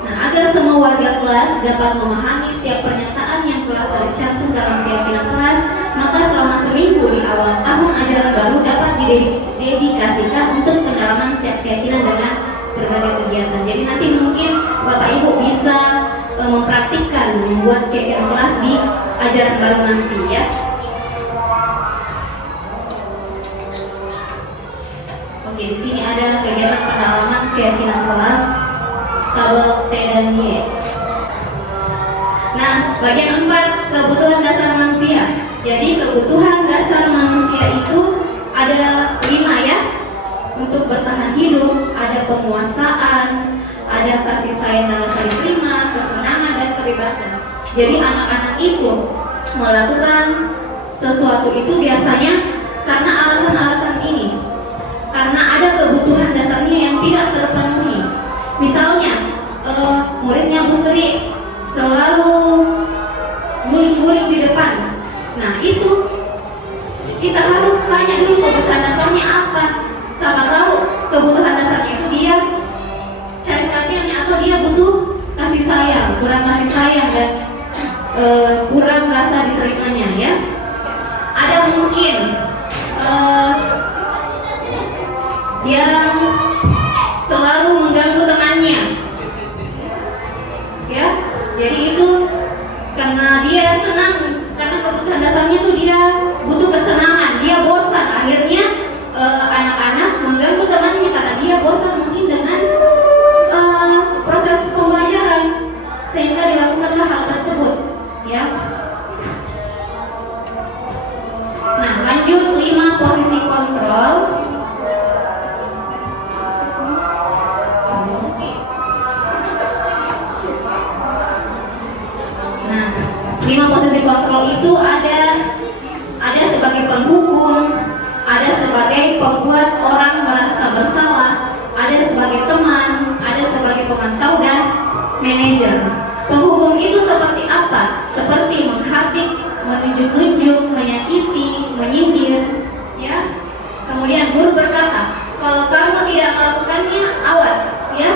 Nah, agar semua warga kelas dapat memahami setiap pernyataan yang telah tercantum dalam keyakinan kelas, maka selama seminggu di awal tahun ajaran baru dapat didedikasikan untuk pendalaman setiap keyakinan dengan berbagai kegiatan. Jadi nanti mungkin Bapak Ibu bisa mempraktikkan membuat keyakinan kelas di ajaran baru nanti ya. Oke, di sini ada kegiatan pendalaman keyakinan kelas tabel T dan Y. Nah, bagian 4 kebutuhan dasar manusia. Jadi kebutuhan dasar manusia itu ada 5 ya. Untuk bertahan hidup, ada penguasaan, ada kasih sayang dan rasa diterima, kesenangan dan kebebasan. Jadi anak-anak itu melakukan sesuatu itu biasanya karena alasan-alasan ini. Karena ada kebutuhan dasarnya yang tidak terpenuhi. Misalnya, muridnya Bu Sri selalu guling-guling di depan. Nah itu kita harus tanya dulu kebutuhan dasarnya apa. Siapa tahu kebutuhan dasarnya itu dia cari perhatiannya atau dia butuh kasih sayang, kurang kasih sayang dan kurang merasa diterimanya ya. Ada mungkin yang selalu mengganggu temannya ya. Jadi itu karena dia senang, karena kebutuhan dasarnya tuh dia butuh kesenangan, dia bosan, akhirnya anak-anak mengganggu temannya karena dia bosan mungkin dengan proses pembelajaran sehingga dilakukanlah hal tersebut ya. Nah lanjut 5 posisi kontrol. Nah 5 posisi kontrol itu ada sebagai penghukum, ada sebagai pembuat orang merasa bersalah, ada sebagai teman, ada sebagai pemantau dan manajer. Penghukum itu seperti apa? Seperti menghardik, menunjuk-nunjuk, menyakiti, menyindir, ya. Kemudian guru berkata, kalau kamu tidak melakukannya, awas, ya,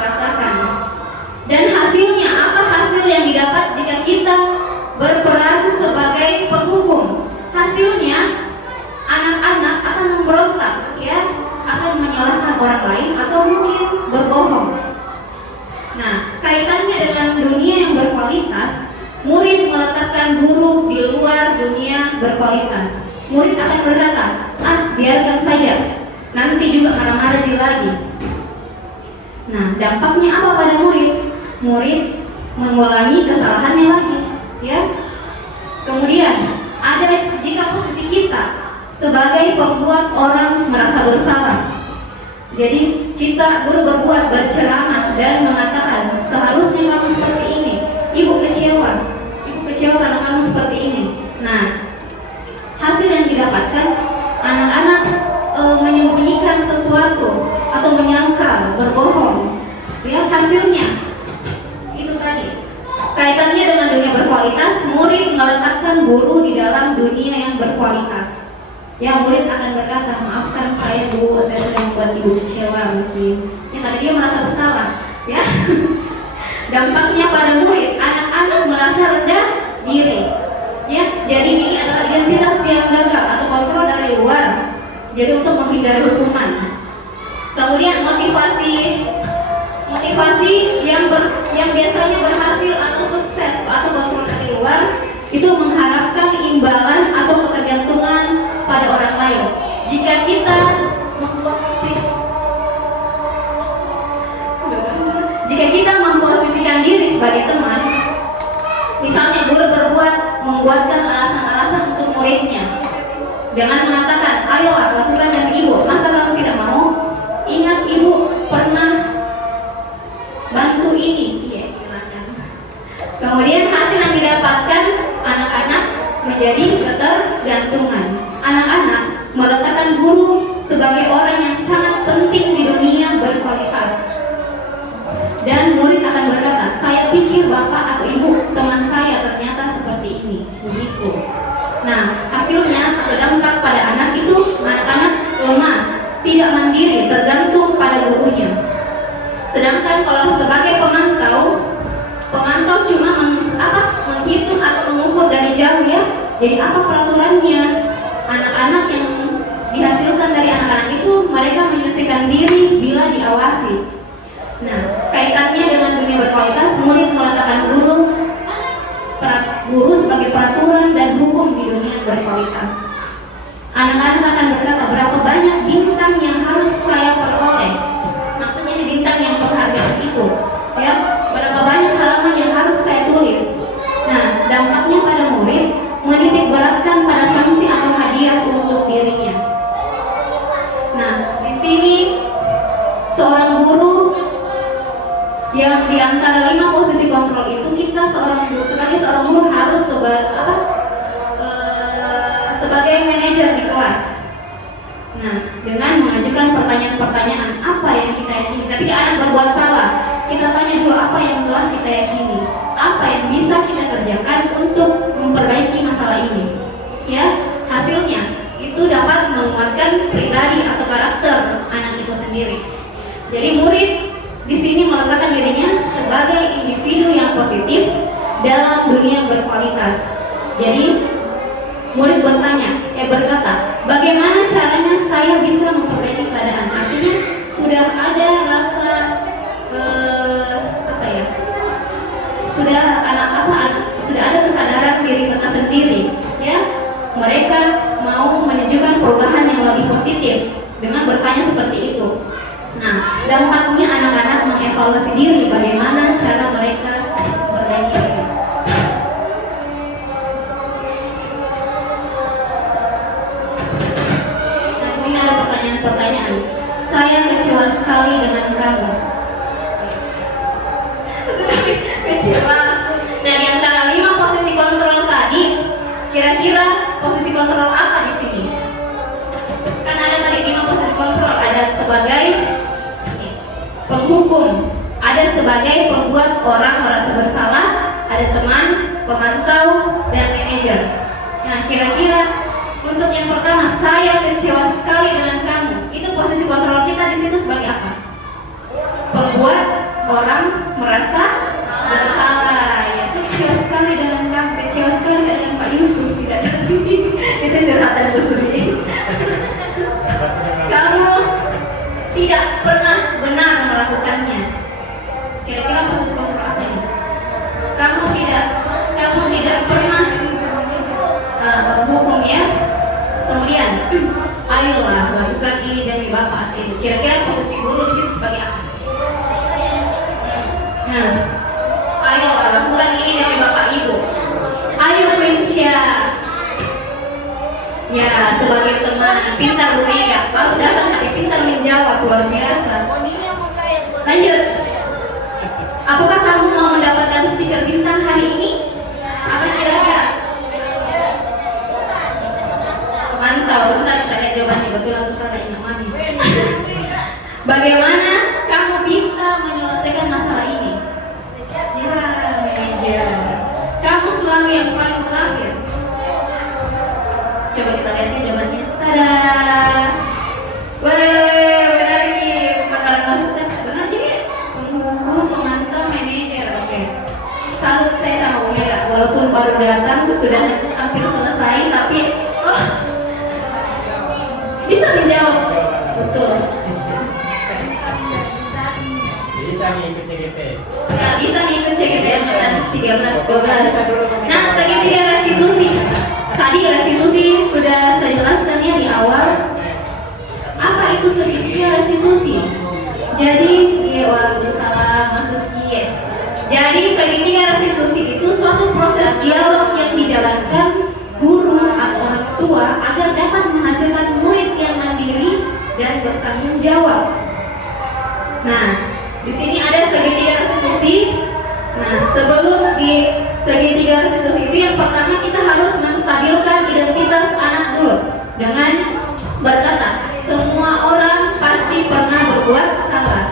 rasakan. Dan hasilnya apa hasil yang didapat jika kita berperan sebagai berkualitas. Murid akan berkata, biarkan saja, nanti juga marah-marah lagi. Nah, dampaknya apa pada murid? Murid mengulangi kesalahannya lagi, ya. Kemudian ada jika posisi kita sebagai pembuat orang merasa bersalah. Jadi kita guru berbuat berceramah dan mengatakan seharusnya kamu seperti ini. Ibu kecewa karena kamu seperti ini. Nah, hasil yang didapatkan anak-anak menyembunyikan sesuatu atau menyangkal, berbohong. Ya, hasilnya itu tadi. Kaitannya dengan dunia berkualitas, murid meletakkan guru di dalam dunia yang berkualitas. Ya, murid akan berkata, maafkan saya Bu, saya sudah membuat ibu kecewa mungkin. Ya, karena dia merasa bersalah. Ya, dampaknya pada murid, anak-anak merasa rendah diri. Ya, jadi ini adalah identitas yang gagal atau kontrol dari luar. Jadi untuk menghindari hukuman. Kemudian motivasi yang biasanya berhasil atau sukses atau kontrol dari luar itu mengharapkan imbalan atau ketergantungan pada orang lain. Jika kita memposisikan diri sebagai teman, misalnya guru membuatkan alasan-alasan untuk muridnya dengan mengatakan, ayolah lakukan dengan ibu, masa kamu tidak mau? Ingat ibu pernah bantu ini. Iya, silakan. Kemudian hasil yang didapatkan, anak-anak menjadi ketergantungan. Anak-anak meletakkan guru sebagai orang yang sangat penting di dunia berkualitas. Dan murid akan berkata, saya pikir bapak atau ibu teman saya ternyata seperti ini. Begitu. Nah, hasilnya atau dampak pada anak itu, anak-anak lemah, tidak mandiri, tergantung pada gurunya. Sedangkan kalau sebagai pemantau cuma menghitung atau mengukur dari jauh, ya. Jadi apa peraturannya? Anak-anak yang dihasilkan dari anak-anak itu, mereka menyisihkan diri bila diawasi. Nah, kaitannya dengan dunia berkualitas, murid meletakkan guru sebagai peraturan dan hukum di dunia berkualitas. Anak-anak akan berkata, berapa banyak bintang yang harus saya peroleh? Maksudnya ini bintang yang penghargaan itu, ya. Berapa banyak halaman yang harus saya tulis? Nah, dampaknya pada murid menitik beratkan pada sanksi atau hadiah untuk dirinya. Nah, di sini seorang guru yang di antara 5 posisi kontrol itu, kita sebagai seorang guru harus sebagai manajer di kelas. Nah, dengan mengajukan pertanyaan-pertanyaan apa yang kita yakini. Ketika anak berbuat salah, kita tanya dulu apa yang telah kita yakini, apa yang bisa kita kerjakan untuk memperbaiki masalah ini. Ya, hasilnya itu dapat menguatkan pribadi atau karakter anak itu sendiri. Jadi murid di sini meletakkan dirinya sebagai individu yang positif dalam dunia berkualitas. Jadi murid berkata, bagaimana caranya saya bisa memperbaiki keadaan? Artinya sudah ada rasa sudah ada kesadaran diri mereka sendiri, ya. Mereka mau menunjukkan perubahan yang lebih positif dengan bertanya seperti itu. Nah, dampaknya anak-anak mengevaluasi diri, bagaimana cara mereka memperbaiki diri. Nah, di sini ada pertanyaan. Saya kecewa sekali dengan kamu. Kecewa. Nah, di antara 5 posisi kontrol tadi, kira-kira posisi kontrol apa di sini? Kan ada tadi 5 posisi kontrol, ada sebagai penghukum, ada sebagai pembuat orang merasa bersalah, ada teman, pemantau, dan manajer. Nah, kira-kira untuk yang pertama, saya kecewa sekali dengan kamu, itu posisi kontrol kita di situ sebagai apa? Pembuat orang merasa bersalah. Ya, saya kecewa sekali dengan kamu, kecewa sekali dengan Pak Yusuf, tidak ada. Itu curhatan Bu Suri. Kamu tidak pernah benar melakukannya. Kira-kira posisi kontrol apa ini? Kamu tidak pernah menghukum, ya. Kemudian, ayolah lakukan ini demi Bapak Ibu. Kira-kira posisi guru di situ sebagai apa? Nah, ayolah lakukan ini demi Bapak Ibu. Ayo Winsya. Ya, sebagai teman pintar Bu Mega, baru datang tapi pintar menjawab, luar biasa. Lanjut. Apakah kamu mau mendapatkan stiker bintang hari ini? Apa kira-kira? Mantap, sebentar kita lihat jawabannya, betul atau salah ini mami. Bagaimana kamu bisa menyelesaikan masalah ini? Ya, manajer. Kamu selalu yang paling terakhir. Coba kita lihat jawabannya. Tada. Weh, benar nih. Makanan maksudnya benar juga. Penunggu, pemantau, manajer. Oke. Salut saya sama Bu Mega. Walaupun baru datang, sudah hampir selesai, tapi bisa menjawab. Betul. Bisa ngikut CGP. Nggak bisa ngikut CGPN dan 13-12. Nah, segitiga restitusi. Tadi restitusi sudah saya jelaskan ya di awal. Apa itu segitiga restitusi? Jadi, waalaikumsalam Mas Uki. Jadi segitiga restitusi itu suatu proses dialog yang dijalankan guru atau orang tua agar dapat menghasilkan murid yang mandiri dan bertanggung jawab. Nah, di sini ada segitiga restitusi. Nah, sebelum di segitiga restitusi itu yang pertama kita harus menstabilkan identitas anak dulu dengan berkata, semua orang pasti pernah berbuat salah.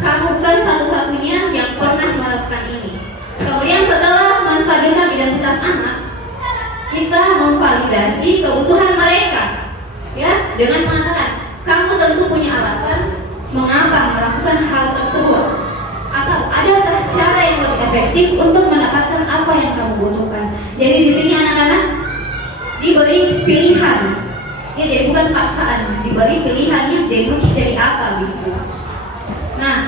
Kamu bukan satu-satunya yang pernah melakukan ini. Kemudian setelah menstabilkan identitas anak, kita memvalidasi kebutuhan mereka, ya, dengan mengatakan, kamu tentu punya alasan mengapa melakukan hal tersebut, atau adakah cara yang lebih efektif untuk mendapatkan apa yang kamu butuhkan. Jadi di sini anak-anak diberi pilihan, ya, jadi bukan paksaan, diberi pilihannya jadi apa gitu. Nah,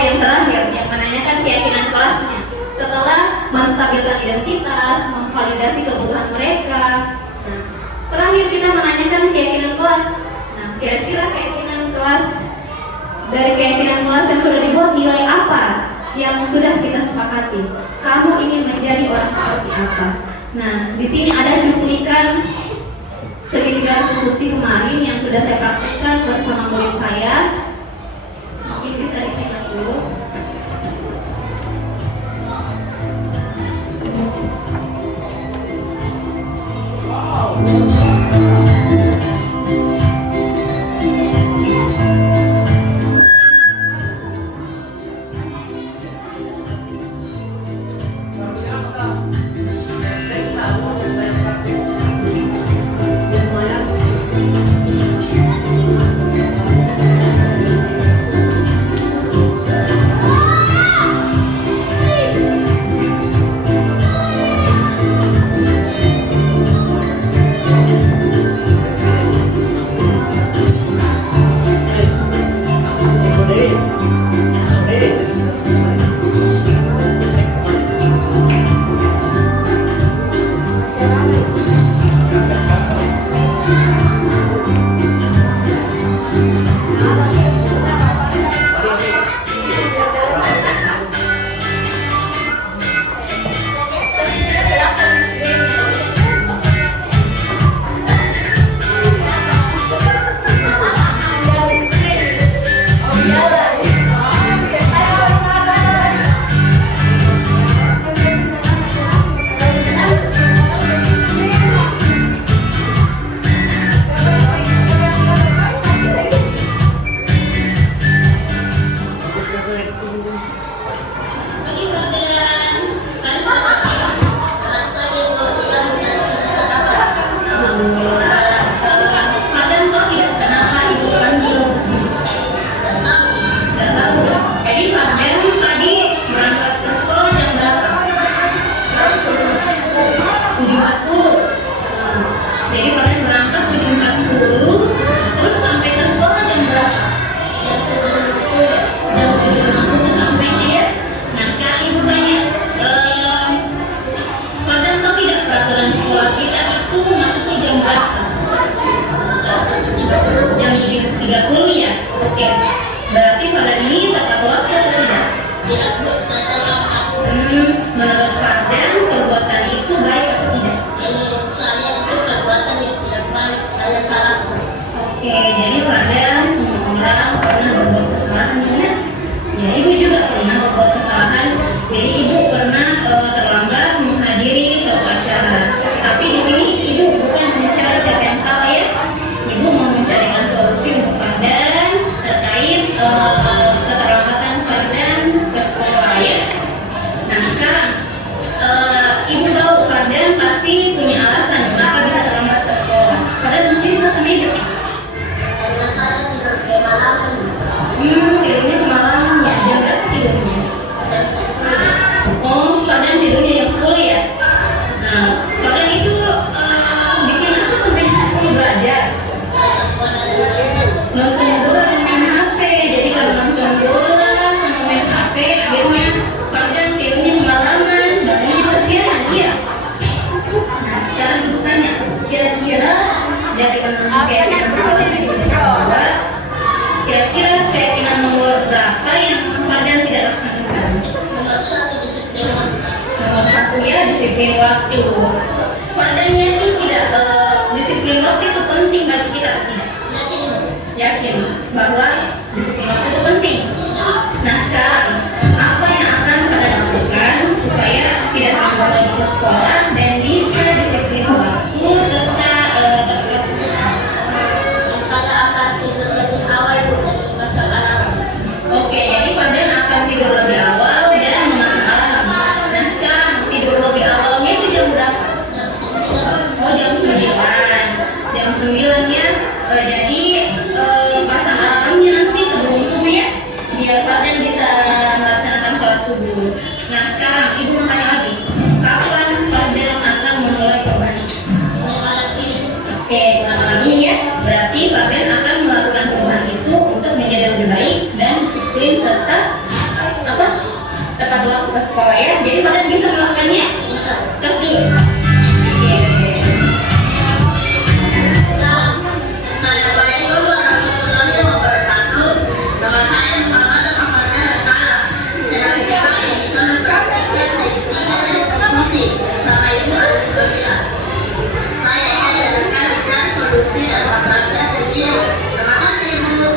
yang terakhir yang menanyakan keyakinan kelasnya. Setelah menstabilkan identitas, memvalidasi kebutuhan mereka, nah, terakhir kita menanyakan keyakinan kelas. Nah, kira-kira keyakinan kelas, dari keyakinan kelas yang sudah dibuat, nilai apa yang sudah kita sepakati? Kamu ingin menjadi orang seperti apa? Nah, di sini ada cuplikan segitiga restitusi kemarin yang sudah saya praktekkan bersama murid saya. Mungkin bisa disimak dulu. 30 ya? Oke. Berarti pada ini tepat waktu atau tidak? Tidak Bu, saya terlambat. Menurut Fardan, perbuatan itu baik atau tidak? Menurut saya itu perbuatan yang tidak baik. Saya salah. Oke, jadi Fardan semua orang pernah berbuat kesalahan ya? Ya, ibu juga pernah berbuat kesalahan. Jadi ibu pernah terlambat menghadiri suatu acara. Tapi di sini ibu bukan mencari siapa yang salah ya. Ibu mau mencarikan solusi untuk Fardan terkait keterlambatan Fardan ke sekolah ya. Nah sekarang ibu tahu Fardan pasti punya alasan kenapa bisa terlambat ke sekolah. Fardan mau cerita sama ibu. Karena saya tidur kemalaman. Tidurnya kemalaman ya. Jam berapa tidurnya? Dan saya Oh, Fardan tidurnya jam 10 ya? Nah, Fardan itu bikin apa sampai jam 10 belajar? sekolah dan lain-lain. Nonton bola dan main HP. Jadi kalau nonton bola sama main HP, akhirnya Fardan tidurnya kemalaman, bangunnya juga siang ya? Nah, sekarang ibu tanya, kira-kira dari keyakinan sekolah yang sudah buat, kira-kira keyakinan nomor berapa yang Fardan tidak laksanakan? Nomor 1 disiplin waktu. Nomor 1 ya, disiplin waktu. Fardannya itu tidak disiplin waktu itu penting bagi kita atau tidak? Yakin Bu? Yakin bahwa disiplin waktu itu penting. Nah sekarang apa yang akan Fardan lakukan supaya tidak terlambat lagi ke sekolah dan bisa disiplin waktu serta tepat? Saya akan tidur lebih awal Bu dari masuk alarm. Oke, jadi Fardan akan tidur lebih awal dan memasang alarm. Nah sekarang tidur lebih awalnya itu jam berapa? Jam 9. Oh jam 9. Jam 9 ya. Jadi pasang alarmnya nanti sebelum subuh ya, biar Fardan bisa melaksanakan sholat subuh. Nah sekarang ibu mau tanya lagi, kapan Fardan akan memulai korban ini? Malam ini. Oke, malam ini ya. Berarti Fardan akan melakukan perubahan itu untuk menjadi lebih baik dan disiplin serta apa? Tepat waktu ke sekolah ya. Jadi Fardan bisa melakukannya. Bisa. Terus dulu. Oke. Assalamualaikum warahmatullahi wabarakatuh. Nama saya Muhammad Ahmad Salam. Sedang siapa yang bisa mempraktikkan segitiga fungsi bersama Ibu Alhamdulillah. Saya akan mencari solusi dan masalahnya sendiri. Terima kasih Bu.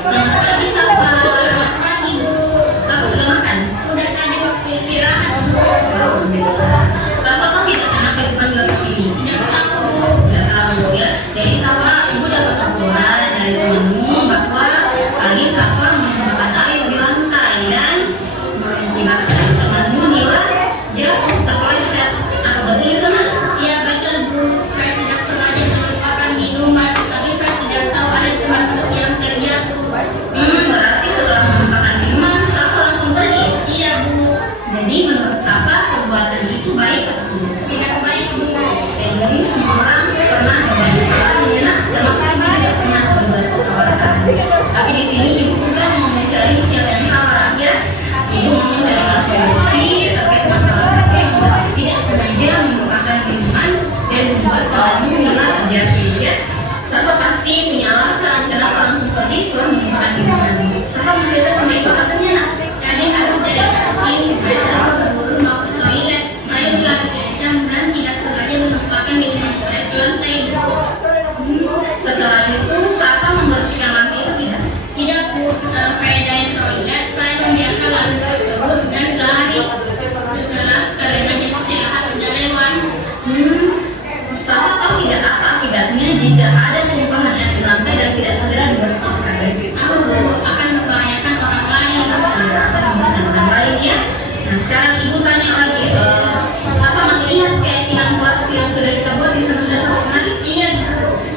Selamat pagi, Safa. Selamat pagi, Bu. Safa sudah makan? Sudah tadi waktu istirahat. Safa kok tidak kenapa dipanggil ke sini? Tidak tahu. Tidak tahu ya. Jadi Safa, ibu dapat laporan dari temanmu bahwa tadi Safa menggunakan air di lantai dan mengakibatkan temanmu Nila jatuh terpeleset. Apa betul itu, Nak? Iya betul Bu. Saya tidak sengaja melupakan minuman, tapi saya tidak tahu ada teman yang terjatuh. Berarti setelah menumpahkan minuman, Safa langsung pergi. Iya Bu. Jadi menurut Safa perbuatan itu baik atau tidak? Tidak baik Bu. Oke, jadi semua orang pernah berbuat kesalahan ya nak, termasuk ibu juga pernah berbuat kesalahan. Tapi di sini ibu bukan mau mencari siapa yang salah ya. Ibu mau mencari solusi terkait masalah Safa yang membuat tidak sengaja menumpahkan minuman dan membuat temanmu Nila terjatuh ya. Safa pasti punya alasan kenapa langsung pergi setelah menumpahkan minuman. Safa mau cerita sama ibu alasannya nak? Tadi aku dari kantin, saya terburu-buru mau ke toilet. Saya pulang kencang dan tidak sengaja menumpahkan minuman saya di lantai. Setelah itu Safa membersihkan lantai itu tidak? Tidak Bu. Saya dari toilet, saya membiarkan lantai tersebut dan berlari. Setelah karenanya istirahat sudah lewat. Safa tahu tidak apa akibatnya jika ada tumpahan air di lantai dan tidak segera dibersihkan? Tahu Bu, akan membahayakan orang lain. Orang lain ya. Nah sekarang ibu tanya lagi, Safa masih ingat keyakinan kelas yang sudah kita buat di semester 1 kemarin? Iya Bu.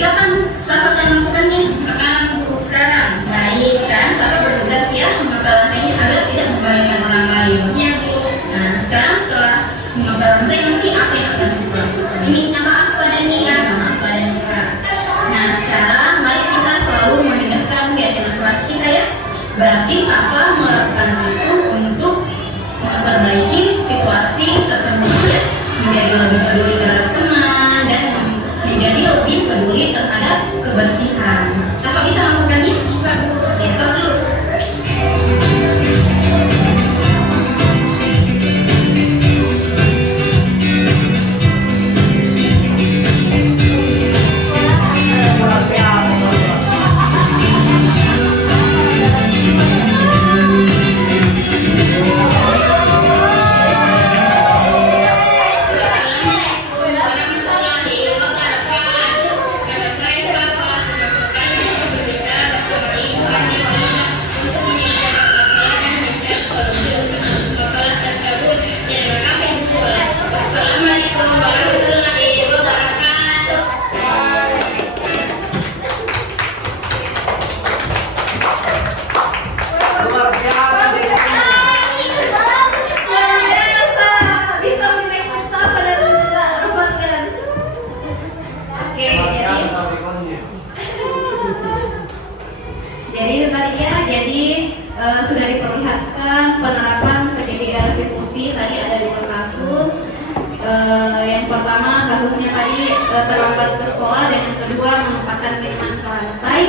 kapan siapa akan melakukannya? Akan sekarang. Baik, sekarang siapa bertugas ya memapar lantainya agar tidak membahayakan orang lain. Iya Bu. Nah sekarang setelah memapar lantai nanti apa yang akan dilakukan? Minta maaf pada Nia. Maaf pada Nia. Nah sekarang mari kita selalu memindahkan keyakinan kelas kita ya. Berarti siapa melakukan itu untuk memperbaiki situasi tersebut ya, menjadi lebih peduli terhadap teman dan menjadi lebih peduli terhadap kebersihan. Siapa bisa melakukannya? Bisa Bu. Ya, tos dulu. Sudah diperlihatkan penerapan segitiga restitusi. Tadi ada 2 kasus. Yang pertama kasusnya tadi terlambat ke sekolah, dan yang kedua menempatkan minuman ke lantai.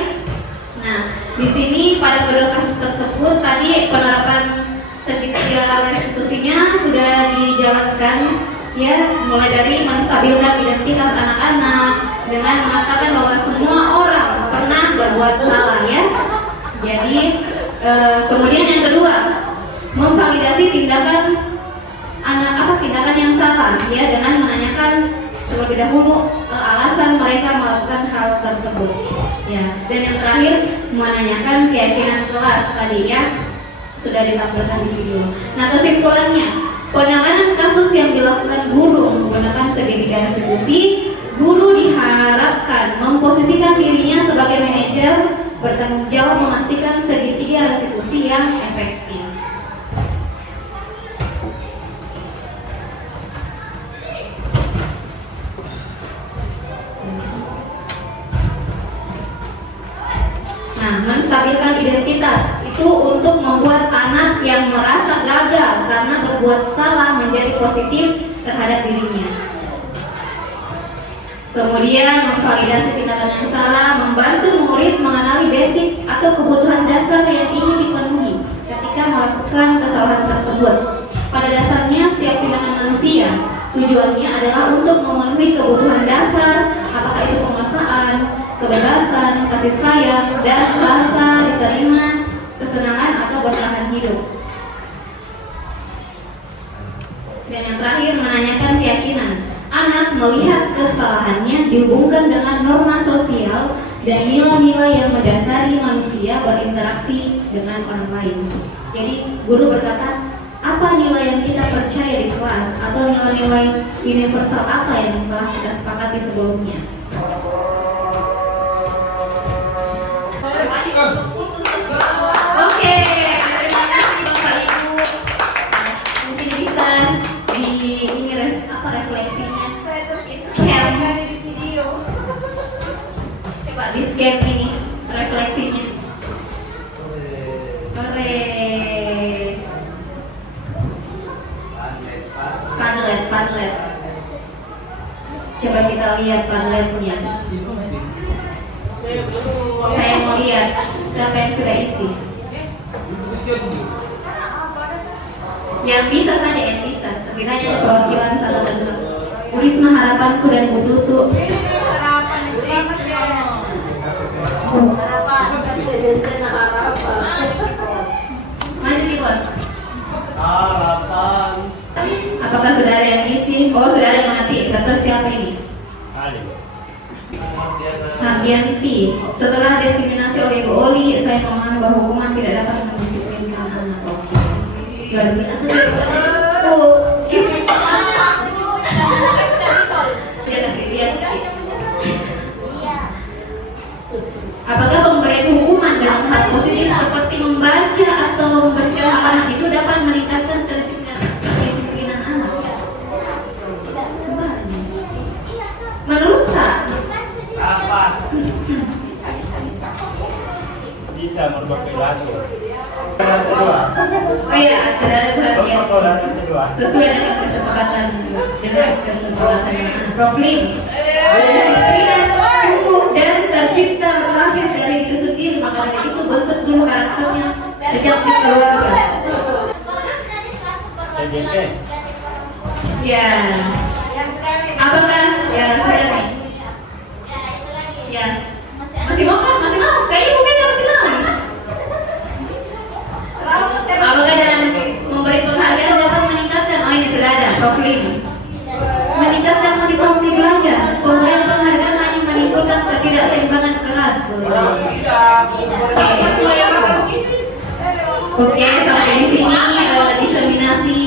Nah, di sini pada kedua kasus tersebut tadi penerapan segitiga restitusinya sudah dijalankan ya, mulai dari menstabilkan identitas anak-anak dengan mengatakan bahwa semua orang pernah berbuat salah ya. Jadi kemudian yang kedua, memvalidasi tindakan tindakan yang salah ya, dengan menanyakan terlebih dahulu alasan mereka melakukan hal tersebut ya. Dan yang terakhir, menanyakan keyakinan kelas tadi ya, sudah ditampilkan di video. Nah kesimpulannya, penanganan kasus yang dilakukan guru menggunakan segitiga restitusi, guru diharapkan memposisikan dirinya sebagai manajer, bertanggung jawab memastikan segitiga restitusi yang efektif. Nah, menstabilkan identitas itu untuk membuat anak yang merasa gagal karena berbuat salah menjadi positif terhadap dirinya. Kemudian memvalidasi tindakan yang salah, membantu murid mengenali basic atau kebutuhan dasar yang ingin dipenuhi ketika melakukan kesalahan tersebut. Pada dasarnya setiap tindakan manusia tujuannya adalah untuk memenuhi kebutuhan dasar, apakah itu penguasaan, kebebasan, kasih sayang, dan rasa diterima, kesenangan atau bertahan hidup. Dan yang terakhir, menanyakan keyakinan. Anak melihat kesalahannya dihubungkan dengan norma sosial dan nilai-nilai yang mendasari manusia berinteraksi dengan orang lain. Jadi guru berkata, apa nilai yang kita percaya di kelas atau nilai-nilai universal apa yang telah kita sepakati sebelumnya. Oke, terima kasih Bapak Ibu. Mungkin bisa refleksinya. Coba di scan ini refleksinya. Padlet. Coba kita lihat padletnya. Saya mau lihat siapa yang sudah isi. Yang bisa saja, yang bisa. Sekiranya perwakilan salah bentuk. Risma harapanku dan Bu Tutu. Maju di bos. Harapan. Apakah sudah ada yang isi? Oh, sudah ada yang mengerti. Terus siapa ini? Hardianti. Setelah diskriminasi oleh Bu Oli, saya memahami bahwa hukuman tidak dapat mendisiplinkan anak. Luar biasa. Oh iya, saudara perhatian. Kedua. Sesuai dengan kesepakatan Proflim, disiplin dan tumbuh dan tercipta lahir dari diri sendiri, maka dari itu bentuk dulu karakternya sejak di keluarga. CGP. Ya, apakah ya sudah nih? Ya, masih mau kan? Masih mau? Kayaknya mungkin masih mau. Apakah dengan memberi penghargaan dapat meningkatkan? Oh ini sudah ada Proflim. Meningkatkan motivasi belajar. Pemberian penghargaan hanya menimbulkan ketidakseimbangan kelas. Oke, sampai di sini diseminasi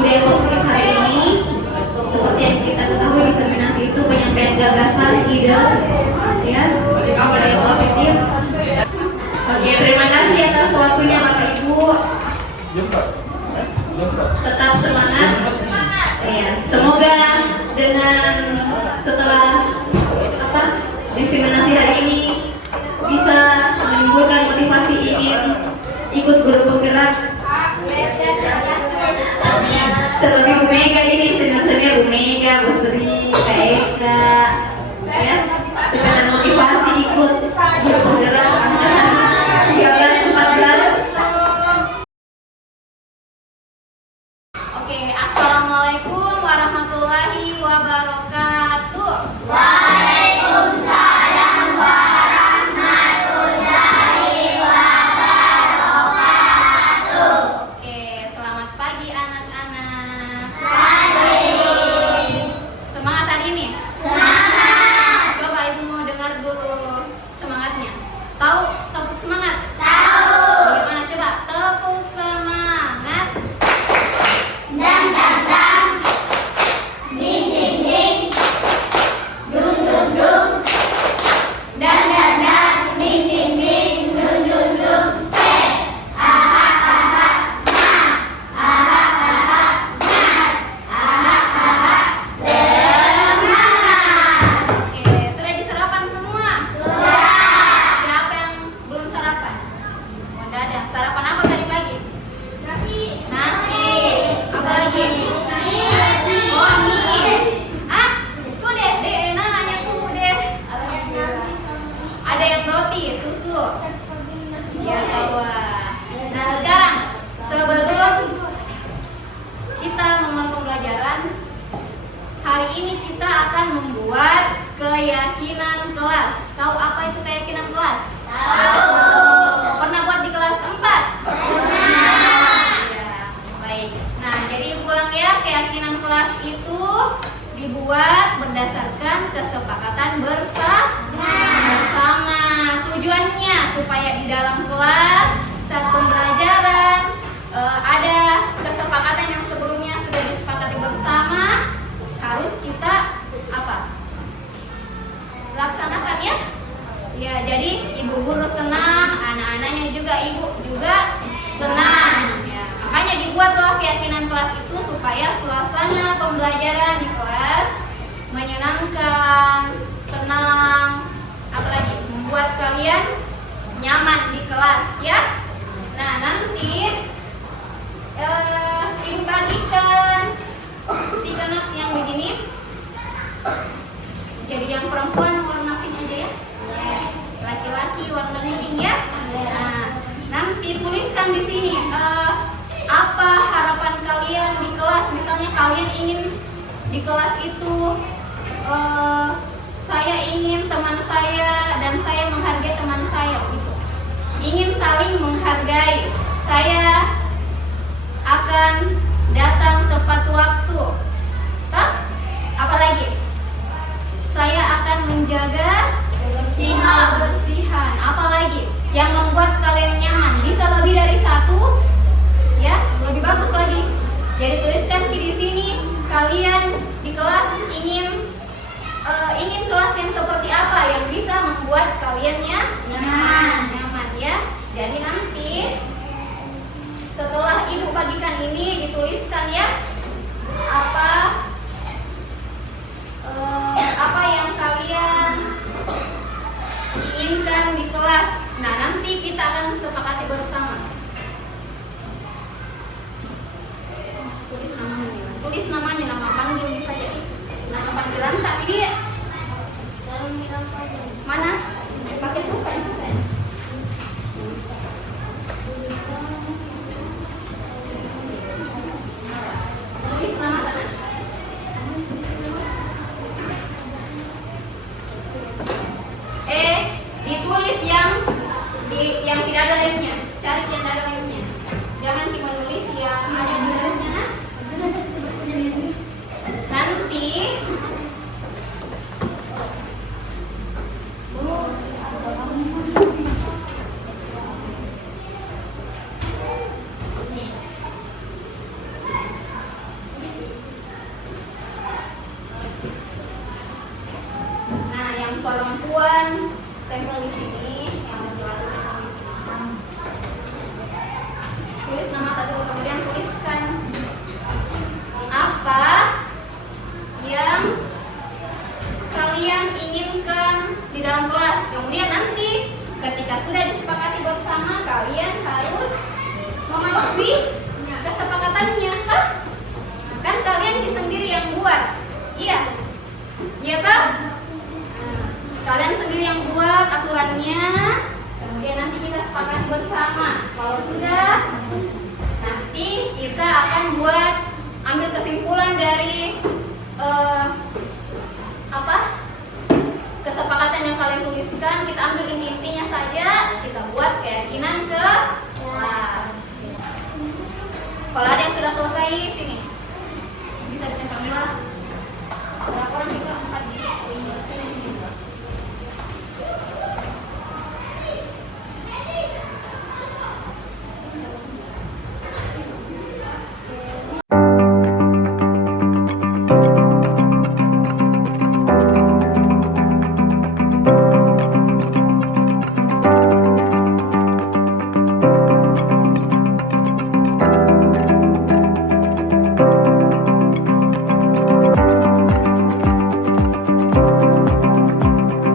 budaya positif hari ini. Seperti yang kita ketahui, diseminasi itu penyampaian gagasan, ide, ya, budaya positif. Oke, terima kasih atas waktunya Bapak Ibu. Tetap semangat. Ya, semoga dengan setelah diseminasi hari ini bisa menimbulkan motivasi ingin ikut guru penggerak. Terlebih Bu Mega ini, senior-senior Bu Mega, Bu Sri, Kak Eka, ya, supaya motivasi ikut guru penggerak 13-14. Oke, assalamualaikum warahmatullahi wabarakatuh. Oke, selamat pagi anak-anak. Semangat hari ini? Coba Ibu mau dengar dulu semangatnya. Tahu tepuk semangat? Bagaimana coba? Tepuk semangat. Oke, sudah disarapan semua? Siapa yang belum sarapan? Mendadak. Sarapan apa tadi pagi? Nasi. Apa lagi? Oh, mie. Ah, tuh deh, nanya tuh deh. Ada yang roti, susu. Ya, wah. Nah, sekarang sebelum kita memulai pembelajaran, hari ini kita akan membuat keyakinan kelas. Tahu apa itu keyakinan kelas? Pernah buat di kelas 4? Ya, baik. Nah, jadi ulang ya, keyakinan kelas itu dibuat berdasarkan kesepakatan bersama. Tujuannya supaya di dalam kelas saat pembelajaran ada kesepakatan yang sebelumnya sudah disepakati bersama, harus kita laksanakan ya. Ya, jadi ibu guru senang, anak-anaknya juga, ibu juga senang. Ya, makanya dibuatlah keyakinan kelas itu supaya suasana pembelajaran di kelas menyenangkan, tenang, apalagi membuat kalian nyaman di kelas ya. Nah, nanti ibu bagikan stiker note yang begini. Jadi yang perempuan warna pink aja ya. Laki-laki warna kuning ya. Nah, nanti tuliskan di sini apa harapan kalian di kelas. Misalnya kalian ingin di kelas itu saya ingin teman saya dan saya menghargai teman saya gitu. Ingin saling menghargai. Saya akan datang tepat waktu. Apalagi? Saya akan menjaga kebersihan. Apalagi? Yang membuat kalian nyaman. Bisa lebih dari satu, ya, lebih bagus lagi. Jadi tuliskan di sini kalian di kelas ingin kelas yang seperti apa yang bisa membuat kaliannya nyaman ya. Jadi nanti setelah ibu bagikan ini dituliskan ya apa yang kalian inginkan di kelas. Nah, nanti kita akan sepakati cari calendar lainnya. Jangan cuma nulis yang ada di dalamnya. Nanti nah, yang perempuan tempel di sini, yang laki-laki tempel di sini. Tulis nama dulu, kemudian tuliskan apa yang kalian inginkan di dalam kelas. Kemudian nanti ketika sudah disepakati bersama, kalian harus mematuhi kesepakatannya, kan kalian sendiri yang buat. Iya, iya kan? Kalian sendiri yang buat aturannya, kemudian nanti kita sepakati bersama. Kalau sudah, nanti kita akan ambil kesimpulan dari kesepakatan yang kalian tuliskan. Kita ambil inti-intinya saja, kita buat keyakinan ke